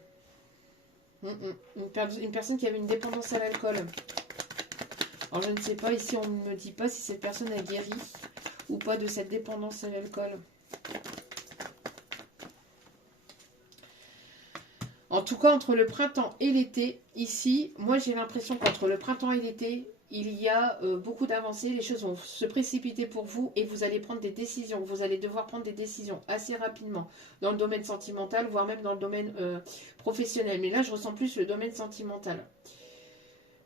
Une personne qui avait une dépendance à l'alcool. Alors je ne sais pas, ici on ne me dit pas si cette personne a guéri ou pas de cette dépendance à l'alcool. En tout cas, entre le printemps et l'été, ici, moi j'ai l'impression qu'entre le printemps et l'été, il y a beaucoup d'avancées, les choses vont se précipiter pour vous et vous allez prendre des décisions. Vous allez devoir prendre des décisions assez rapidement dans le domaine sentimental, voire même dans le domaine professionnel. Mais là, je ressens plus le domaine sentimental.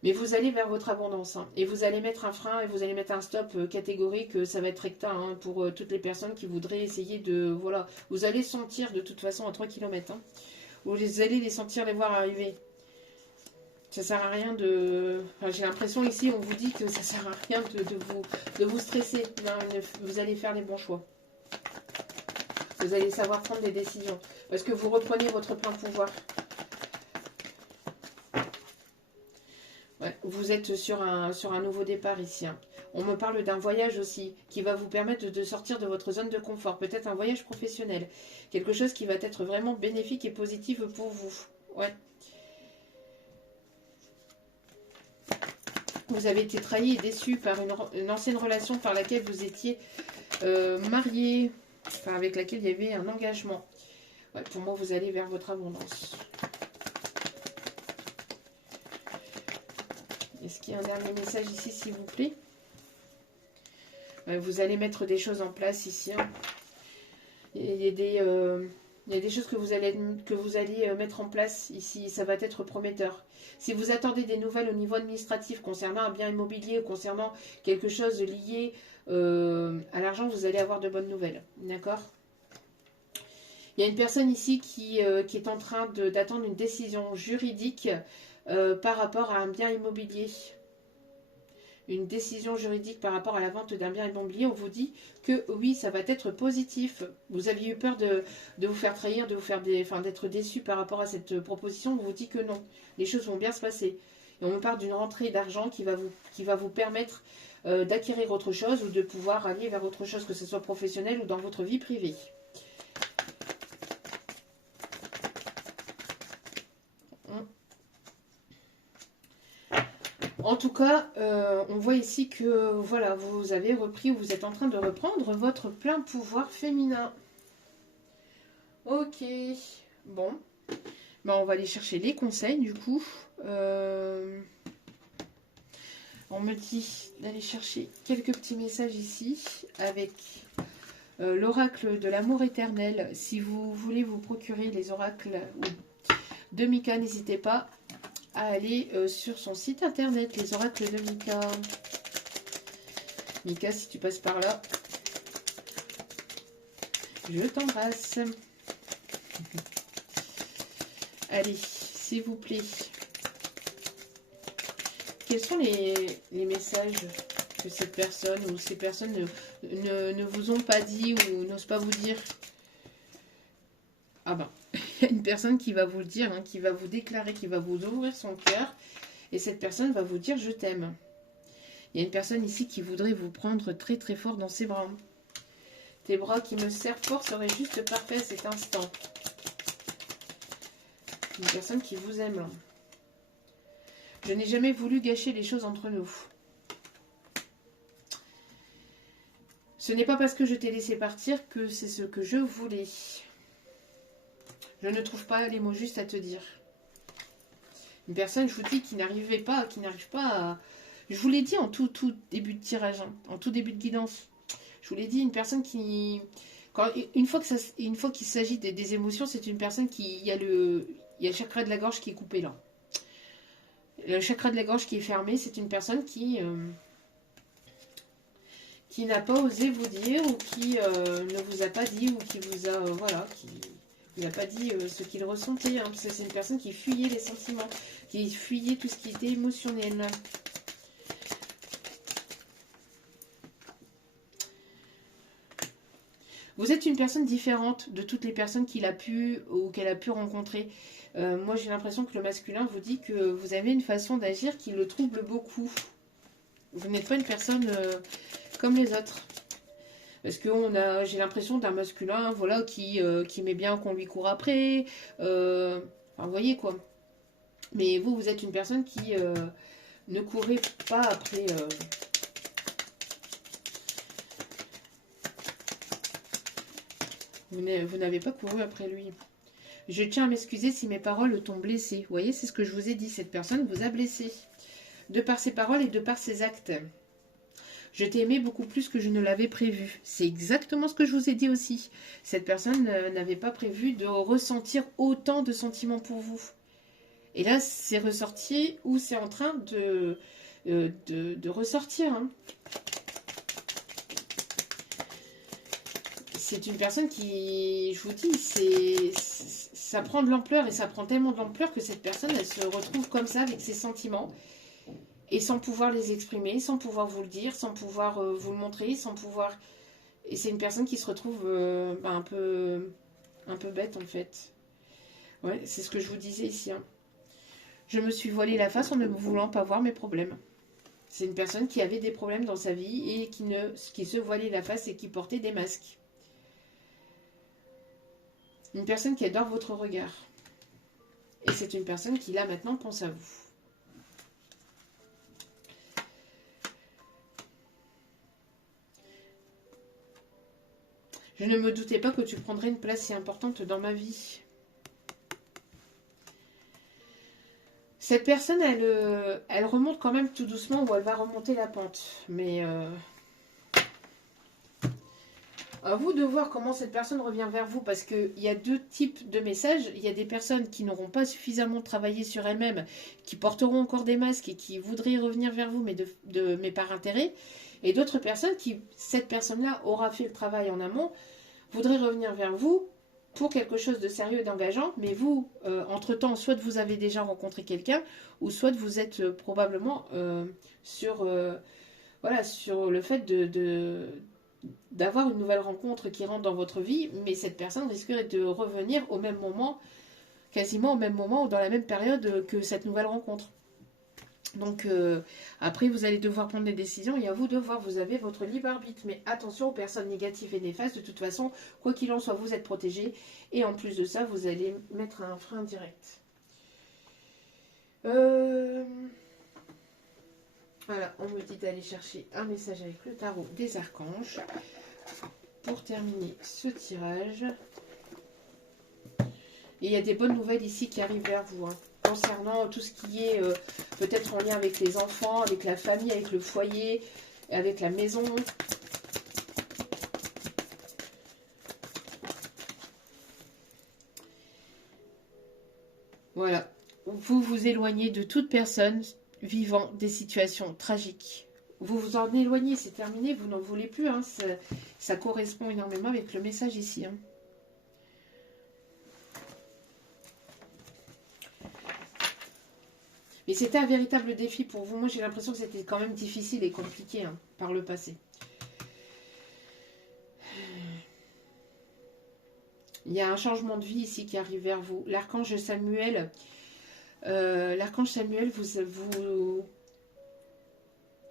Mais vous allez vers votre abondance hein, et vous allez mettre un frein et vous allez mettre un stop catégorique. Ça va être recta hein, pour toutes les personnes qui voudraient essayer de... Voilà, vous allez sentir de toute façon à 3 km. Hein, vous allez les sentir, les voir arriver. Ça sert à rien de... Enfin, j'ai l'impression ici, on vous dit que ça sert à rien de vous stresser. Non, vous allez faire les bons choix. Vous allez savoir prendre des décisions. Parce que vous reprenez votre plein pouvoir. Ouais, vous êtes sur un nouveau départ ici. Hein. On me parle d'un voyage aussi, qui va vous permettre de sortir de votre zone de confort. Peut-être un voyage professionnel. Quelque chose qui va être vraiment bénéfique et positif pour vous. Ouais. Vous avez été trahi et déçu par une ancienne relation par laquelle vous étiez marié, enfin avec laquelle il y avait un engagement. Ouais, pour moi, vous allez vers votre abondance. Est-ce qu'il y a un dernier message ici, s'il vous plaît? Ouais, vous allez mettre des choses en place ici. Hein. Il y a des choses que vous allez mettre en place ici. Ça va être prometteur. Si vous attendez des nouvelles au niveau administratif concernant un bien immobilier ou concernant quelque chose lié à l'argent, vous allez avoir de bonnes nouvelles. D'accord? Il y a une personne ici qui est en train d'attendre une décision juridique par rapport à un bien immobilier. Une décision juridique par rapport à la vente d'un bien immobilier, on vous dit que oui, ça va être positif. Vous aviez eu peur de vous faire trahir, d'être déçu par rapport à cette proposition. On vous dit que non, les choses vont bien se passer. Et on me parle d'une rentrée d'argent qui va vous permettre d'acquérir autre chose ou de pouvoir aller vers autre chose, que ce soit professionnel ou dans votre vie privée. En tout cas, on voit ici que voilà, vous avez repris ou vous êtes en train de reprendre votre plein pouvoir féminin. Ok, bon. Ben, on va aller chercher les conseils du coup. On me dit d'aller chercher quelques petits messages ici avec l'oracle de l'amour éternel. Si vous voulez vous procurer les oracles de Mika, n'hésitez pas à aller sur son site internet, les oracles de Mika. Mika, si tu passes par là, je t'embrasse. Allez, s'il vous plaît. Quels sont les messages que cette personne ou ces personnes ne vous ont pas dit ou n'osent pas vous dire? Ah ben, il y a une personne qui va vous le dire, hein, qui va vous déclarer, qui va vous ouvrir son cœur. Et cette personne va vous dire « je t'aime ». Il y a une personne ici qui voudrait vous prendre très très fort dans ses bras. Tes bras qui me serrent fort seraient juste parfaits à cet instant. Une personne qui vous aime. Là. Je n'ai jamais voulu gâcher les choses entre nous. Ce n'est pas parce que je t'ai laissé partir que c'est ce que je voulais. Je ne trouve pas les mots justes à te dire. Une personne, je vous dis, qui n'arrive pas à... Je vous l'ai dit en tout début de tirage, hein, en tout début de guidance. Je vous l'ai dit, une personne qui... Une fois qu'il s'agit des émotions, c'est une personne qui... Il y a le chakra de la gorge qui est coupé là. Le chakra de la gorge qui est fermé, c'est une personne qui n'a pas osé vous dire ou qui ne vous a pas dit ou qui vous a... voilà, qui... Il n'a pas dit ce qu'il ressentait, hein, parce que c'est une personne qui fuyait les sentiments, qui fuyait tout ce qui était émotionnel. Vous êtes une personne différente de toutes les personnes qu'il a pu ou qu'elle a pu rencontrer. Moi, j'ai l'impression que le masculin vous dit que vous avez une façon d'agir qui le trouble beaucoup. Vous n'êtes pas une personne comme les autres. Parce que j'ai l'impression d'un masculin voilà, qui met bien qu'on lui court après. Enfin, vous voyez quoi. Mais vous êtes une personne qui ne courrait pas après... Vous n'avez pas couru après lui. Je tiens à m'excuser si mes paroles t'ont blessé. Vous voyez, c'est ce que je vous ai dit. Cette personne vous a blessé. De par ses paroles et de par ses actes. Je t'ai aimé beaucoup plus que je ne l'avais prévu. C'est exactement ce que je vous ai dit aussi. Cette personne n'avait pas prévu de ressentir autant de sentiments pour vous. Et là, c'est ressorti ou c'est en train de ressortir. Hein. C'est une personne qui, je vous dis, ça prend de l'ampleur et ça prend tellement d'ampleur que cette personne, elle se retrouve comme ça avec ses sentiments. Et sans pouvoir les exprimer, sans pouvoir vous le dire, sans pouvoir vous le montrer, sans pouvoir... Et c'est une personne qui se retrouve un peu bête, en fait. Ouais, c'est ce que je vous disais ici. Hein. Je me suis voilé la face en ne voulant pas voir mes problèmes. C'est une personne qui avait des problèmes dans sa vie et qui se voilait la face et qui portait des masques. Une personne qui adore votre regard. Et c'est une personne qui, là, maintenant, pense à vous. Je ne me doutais pas que tu prendrais une place si importante dans ma vie. Cette personne, elle remonte quand même tout doucement ou elle va remonter la pente. Mais à vous de voir comment cette personne revient vers vous. Parce qu'il y a deux types de messages. Il y a des personnes qui n'auront pas suffisamment travaillé sur elles-mêmes, qui porteront encore des masques et qui voudraient revenir vers vous, mais par intérêt. Et d'autres personnes qui, cette personne-là aura fait le travail en amont, voudrait revenir vers vous pour quelque chose de sérieux et d'engageant, mais vous, entre-temps, soit vous avez déjà rencontré quelqu'un, ou soit vous êtes probablement sur le fait d'avoir une nouvelle rencontre qui rentre dans votre vie, mais cette personne risquerait de revenir au même moment, quasiment au même moment ou dans la même période que cette nouvelle rencontre. Donc après, vous allez devoir prendre des décisions et à vous de voir, vous avez votre libre arbitre. Mais attention aux personnes négatives et néfastes, de toute façon, quoi qu'il en soit, vous êtes protégé. Et en plus de ça, vous allez mettre un frein direct. Voilà, on me dit d'aller chercher un message avec le tarot des archanges pour terminer ce tirage. Et il y a des bonnes nouvelles ici qui arrivent vers vous, hein, concernant tout ce qui est peut-être en lien avec les enfants, avec la famille, avec le foyer, avec la maison. Voilà, vous vous éloignez de toute personne vivant des situations tragiques. Vous vous en éloignez, c'est terminé, vous n'en voulez plus. Hein, ça correspond énormément avec le message ici. Hein. Mais c'était un véritable défi pour vous. Moi, j'ai l'impression que c'était quand même difficile et compliqué hein, par le passé. Il y a un changement de vie ici qui arrive vers vous. L'archange Samuel,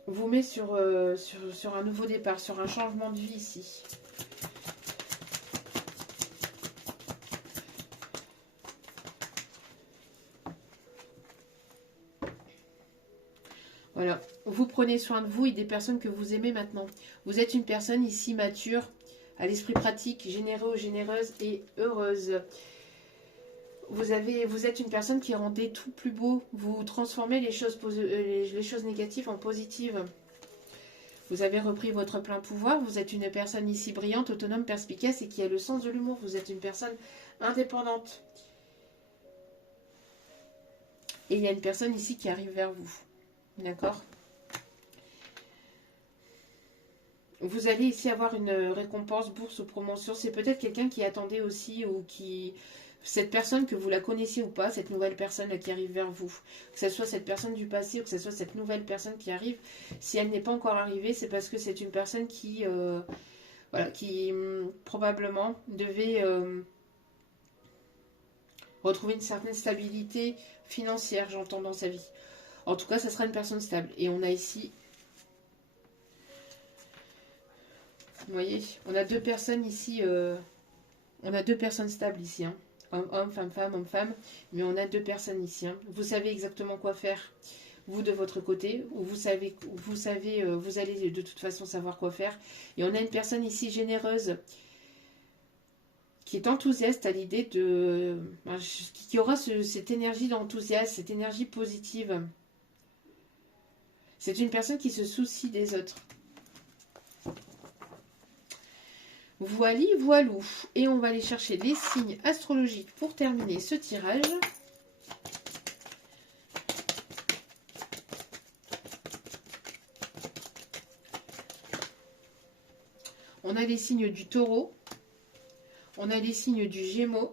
vous met sur un nouveau départ, sur un changement de vie ici. Voilà, vous prenez soin de vous et des personnes que vous aimez maintenant. Vous êtes une personne ici mature, à l'esprit pratique, généreux, généreuse et heureuse. Vous êtes une personne qui rendait tout plus beau. Vous transformez les choses négatives en positives. Vous avez repris votre plein pouvoir. Vous êtes une personne ici brillante, autonome, perspicace et qui a le sens de l'humour. Vous êtes une personne indépendante. Et il y a une personne ici qui arrive vers vous. D'accord ? Vous allez ici avoir une récompense, bourse ou promotion. C'est peut-être quelqu'un qui attendait aussi ou qui... Cette personne, que vous la connaissiez ou pas, cette nouvelle personne là, qui arrive vers vous. Que ce soit cette personne du passé ou que ce soit cette nouvelle personne qui arrive. Si elle n'est pas encore arrivée, c'est parce que c'est une personne qui... voilà, qui probablement devait retrouver une certaine stabilité financière, j'entends, dans sa vie. En tout cas, ça sera une personne stable. Et on a ici... Vous voyez, on a deux personnes ici... on a deux personnes stables ici. Hein. Homme, femme, femme, homme, femme. Mais on a deux personnes ici. Hein. Vous savez exactement quoi faire, vous, de votre côté. Ou vous allez de toute façon savoir quoi faire. Et on a une personne ici généreuse qui est enthousiaste à l'idée de... qui aura cette énergie d'enthousiasme, cette énergie positive. C'est une personne qui se soucie des autres. Voili, voilou. Et on va aller chercher les signes astrologiques pour terminer ce tirage. On a les signes du taureau. On a les signes du gémeaux.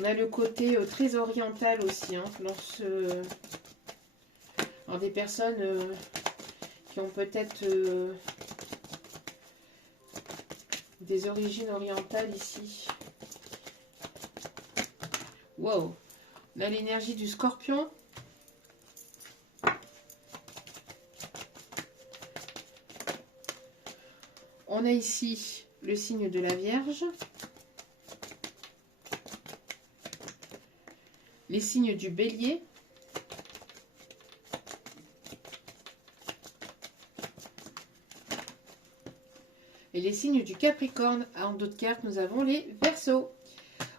On a le côté très oriental aussi, hein, dans des personnes qui ont peut-être des origines orientales ici. Wow! On a l'énergie du scorpion. On a ici le signe de la Vierge. Les signes du Bélier. Et les signes du Capricorne. En d'autres cartes, nous avons les Verseaux.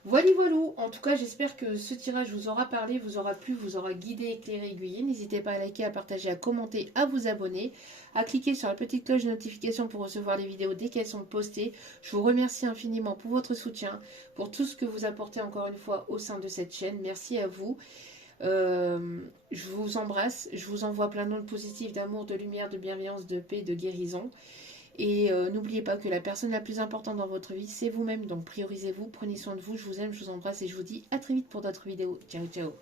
Voilà, voilà. En tout cas, j'espère que ce tirage vous aura parlé, vous aura plu, vous aura guidé, éclairé, aiguillé. N'hésitez pas à liker, à partager, à commenter, à vous abonner, à cliquer sur la petite cloche de notification pour recevoir les vidéos dès qu'elles sont postées. Je vous remercie infiniment pour votre soutien, pour tout ce que vous apportez encore une fois au sein de cette chaîne. Merci à vous. Je vous embrasse, je vous envoie plein d'ondes positives, d'amour, de lumière, de bienveillance, de paix, de guérison. Et n'oubliez pas que la personne la plus importante dans votre vie, c'est vous-même. Donc priorisez-vous, prenez soin de vous, je vous aime, je vous embrasse et je vous dis à très vite pour d'autres vidéos. Ciao, ciao.